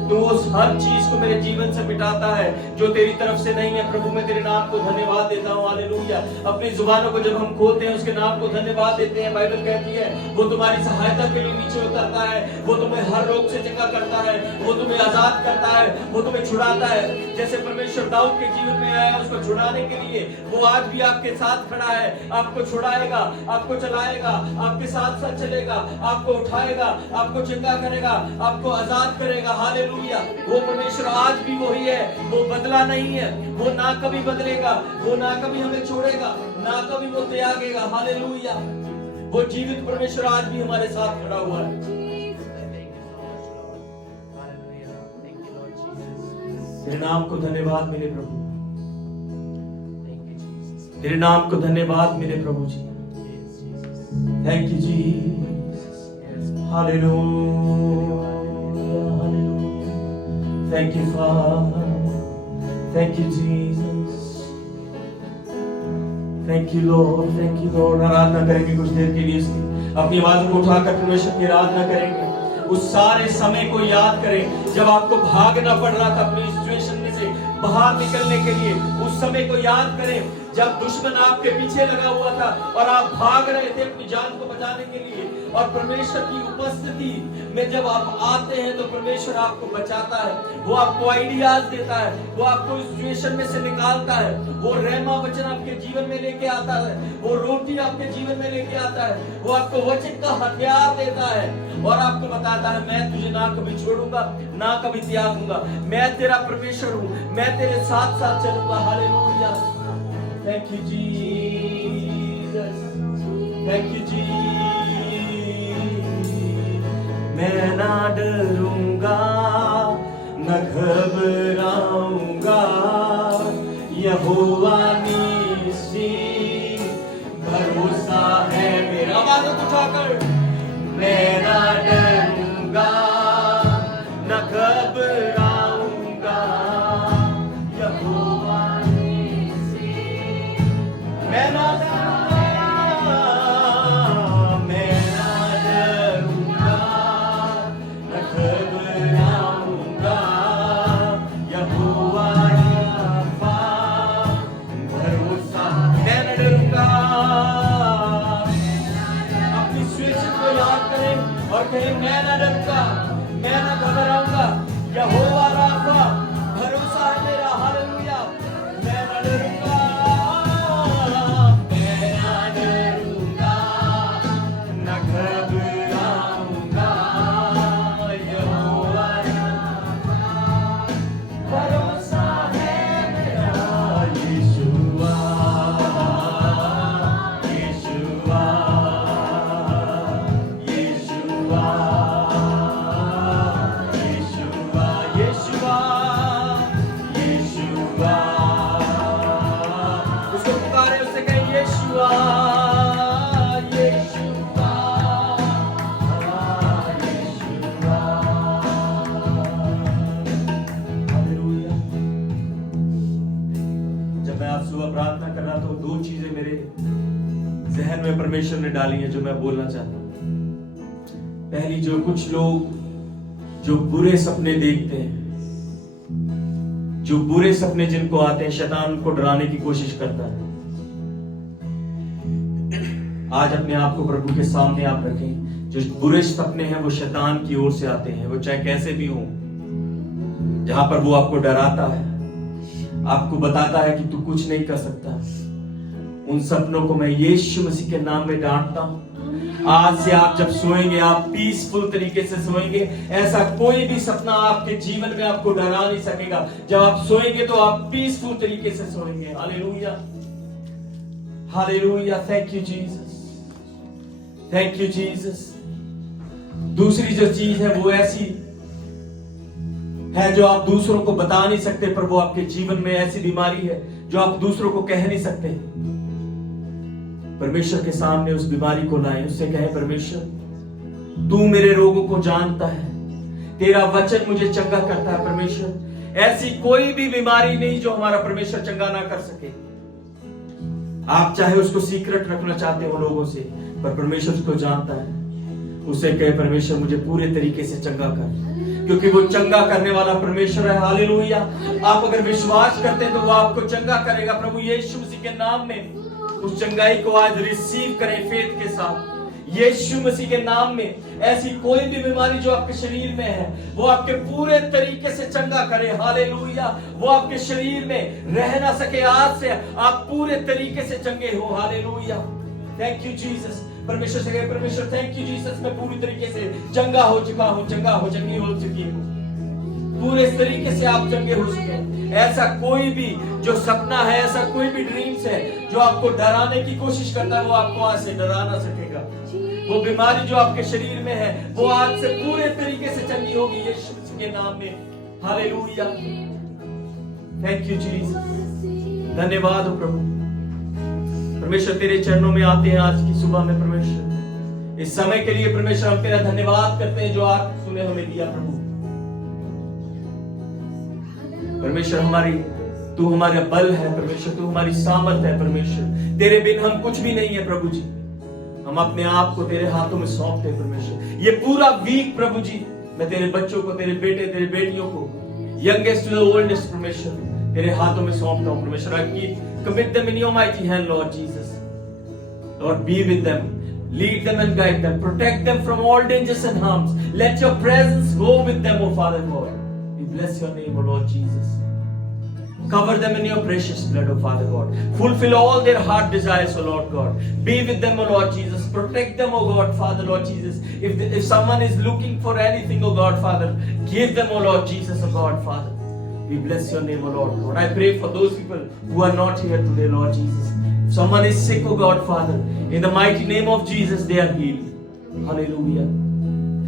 तू उस हर चीज को मेरे जीवन से मिटाता है जो तेरी तरफ से नहीं है प्रभु। मैं तेरे नाम को धन्यवाद देता हूँ। हालेलुया। अपनी जुबानों को जब हम खोलते हैं उसके नाम को धन्यवाद देते हैं। बाइबल कहती है वो तुम्हारी सहायता के लिए नीचे उतरता है, वो तुम्हें हर रोग से चंगा करता है, वो तुम्हें आजाद करता है, वो तुम्हें छुड़ाता है। जैसे परमेश्वर दाऊद के जीवन में आया उसको छुड़ाने के लिए, वो आज भी आपके साथ खड़ा है। आपको छुड़ाएगा, आपको चलाएगा, आपके साथ साथ चलेगा, आपको उठाएगा, आपको चंगा करेगा, आपको आजाद करेगा। हालेलुया। वो परमेश्वर आज भी वही है, वो बदला नहीं है, वो ना कभी बदलेगा, वो ना कभी हमें छोड़ेगा, ना कभी वो त्यागेगा। हालेलुया। वो जीवित परमेश्वर आज भी हमारे साथ खड़ा हुआ है। तेरे नाम को धन्यवाद मिले प्रभु, तेरे नाम को धन्यवाद मिले प्रभु जी। थैंक यू जी। Hallelujah. Thank you, Father. Thank you, Jesus. Thank you, Lord. Thank you, Lord. आराधना करेंगे कुछ देर के लिए इसकी। अपनी आवाज को उठाकर परमेश्वर की आराधना करेंगे। उस सारे समय को याद करें जब आपको भागना पड़ रहा था अपनी सिचुएशन में से बाहर निकलने के लिए। उस समय को याद करें जब दुश्मन आपके पीछे लगा हुआ था और आप भाग रहे थे अपनी जान को बचाने के लिए। और परमेश्वर की उपस्थिति में जब आप आते हैं तो परमेश्वर आपको बचाता है, वो आपको आइडियाज देता है, वो आपको इस सिचुएशन में से निकालता है, वो रहमा वचन आपके जीवन में लेके आता है, वो रोटी आपके जीवन में लेके आता है, वो आपको वचन का हथियार देता है और आपको बताता है मैं तुझे ना कभी छोड़ूंगा ना कभी त्यागूंगा, मैं तेरा परमेश्वर हूँ, मैं तेरे साथ साथ चलूंगा। Hallelujah. Thank you Jesus, thank you जी। मैं ना डरूंगा न घबराऊंगा, यहोवा निस्सी भरोसा है मेरा। आवाज उठाकर मैं ना डरूंगा न घबराऊंगा, यहोवा निस्सी। मैं ना मैं कहें मैं ना डरूंगा, मैं ना घबराऊंगा। यहोवा राफा भरोसा है मेरा, हालेलुया। मैं ना डरूंगा, मैं ना डरूंगा, ना घबराऊंगा। यहोवा राफा भरोसा है मेरा, यीशुआ, यीशुआ, यीशुआ, यीशुआ, यीशुआ, यीशुआ। उसको पुकारे, उससे कहें यीशुआ, यीशुआ, यीशुआ। हालेलुया। जब मैं आज सुबह प्रार्थना कर रहा था तो दो चीजें मेरे जहन में परमेश्वर ने डाली हैं जो मैं बोलना चाहता हूं। पहली, जो कुछ लोग जो बुरे सपने देखते हैं, जो बुरे सपने जिनको आते हैं, शैतान उनको डराने की कोशिश करता है। आज अपने आप को प्रभु के सामने आप रखें। जो बुरे सपने हैं वो शैतान की ओर से आते हैं, वो चाहे कैसे भी हो, जहां पर वो आपको डराता है, आपको बताता है कि तू कुछ नहीं कर सकता। उन सपनों को मैं यीशु मसीह के नाम में डांटता हूं। आज से आप जब सोएंगे, आप पीसफुल तरीके से सोएंगे। ऐसा कोई भी सपना आपके जीवन में आपको डरा नहीं सकेगा। जब आप सोएंगे तो आप पीसफुल तरीके से सोएंगे। Hallelujah, hallelujah. Thank you Jesus, thank you Jesus. दूसरी जो चीज है वो ऐसी है जो आप दूसरों को बता नहीं सकते, पर वो आपके जीवन में ऐसी बीमारी है जो आप दूसरों को कह नहीं सकते। परमेश्वर के सामने उस बीमारी को लाएं, उससे कहें परमेश्वर तू मेरे रोगों को जानता है, तेरा वचन मुझे चंगा करता है। परमेश्वर ऐसी कोई भी बीमारी नहीं जो हमारा परमेश्वर चंगा ना कर सके। आप चाहे उसको सीक्रेट रखना चाहते हो लोगों से, पर परमेश्वर उसको जानता है। उसे कहे परमेश्वर मुझे पूरे तरीके से चंगा कर, क्योंकि वो चंगा करने वाला परमेश्वर है। हालेलुया। आप अगर विश्वास करते हैं तो वो आपको चंगा करेगा। प्रभु यीशु मसीह के नाम में उस चंगाई को आज रिसीव करें फेथ के साथ। यीशु मसीह के नाम में ऐसी कोई भी बीमारी जो आपके शरीर में है वो आपके पूरे तरीके से चंगा करे। हालेलुया। वो आपके शरीर में रह ना सके। आज से आप पूरे तरीके से चंगे हो। हालेलुया। Thank you Jesus. परमेश्वर से कहे परमेश्वर थैंक यू जीसस, मैं पूरी तरीके से चंगा हो चुका हूं, चंगा हो चंगी हो चुकी हूं। पूरे तरीके से आप चंगे हो चुके हैं। ऐसा कोई भी जो सपना है, ऐसा कोई भी ड्रीम्स है जो आपको डराने की कोशिश करता है, वो आपको आज से डरा ना सकेगा। वो बीमारी जो आपके शरीर में है वो आज से पूरे तरीके से चंगी होगी यीशु मसीह के नाम में। हालेलुया। Thank you Jesus. धन्यवाद हो प्रभु। परमेश्वर तेरे चरणों में आते हैं आज की सुबह में। परमेश्वर इस समय के लिए परमेश्वर हम तेरा धन्यवाद करते हैं जो आज तूने हमें दिया। प्रभु परमेश्वर तू हमारा बल है। परमेश्वर तू हमारी सामर्थ है। परमेश्वर तेरे बिन हम कुछ भी नहीं है। प्रभु जी हम अपने आप को तेरे हाथों में सौंपते हैं। परमेश्वर ये पूरा वीक प्रभु जी मैं तेरे बच्चों को, तेरे बेटे, तेरे बेटियों को, यंगेस्ट टू द ओल्डेस्ट परमेश्वर तेरे हाथों में सौंपता हूं। परमेश्वर I commit them in your mighty hand, Lord Jesus. Lord, be with them, lead them and guide them, protect them from all dangers and harms. Let your presence go with them, O Father God. We bless your name, O Lord Jesus. Cover them in your precious blood, O Father God. Fulfill all their heart desires, O Lord God. Be with them, O Lord Jesus. Protect them, O God, Father, Lord Jesus. If someone is looking for anything, O God, Father, give them, O Lord Jesus, O God, Father. We bless your name, O Lord God. I pray for those people who are not here today, Lord Jesus. If someone is sick, O God, Father, in the mighty name of Jesus, they are healed. Hallelujah.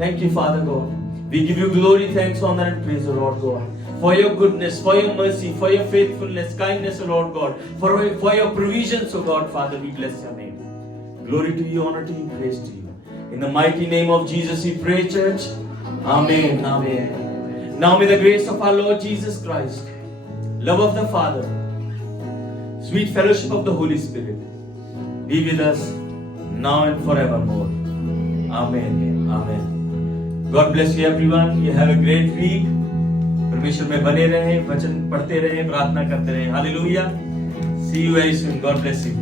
Thank you, Father God. We give you glory, thanks, honor, and praise, O Lord God, for your goodness, for your mercy, for your faithfulness, kindness, O Lord God, for your provisions, O God, Father. We bless your name. Glory to you, honor to you, praise to you. In the mighty name of Jesus, we pray, church. Amen. Amen. Now may the grace of our Lord Jesus Christ, love of the Father, sweet fellowship of the Holy Spirit be with us now and forevermore. Amen. Amen. God bless you everyone. You have a great week. परमेश्वर में बने रहें, वचन पढ़ते रहें, प्रार्थना करते रहें. Hallelujah. See you very soon. God bless you.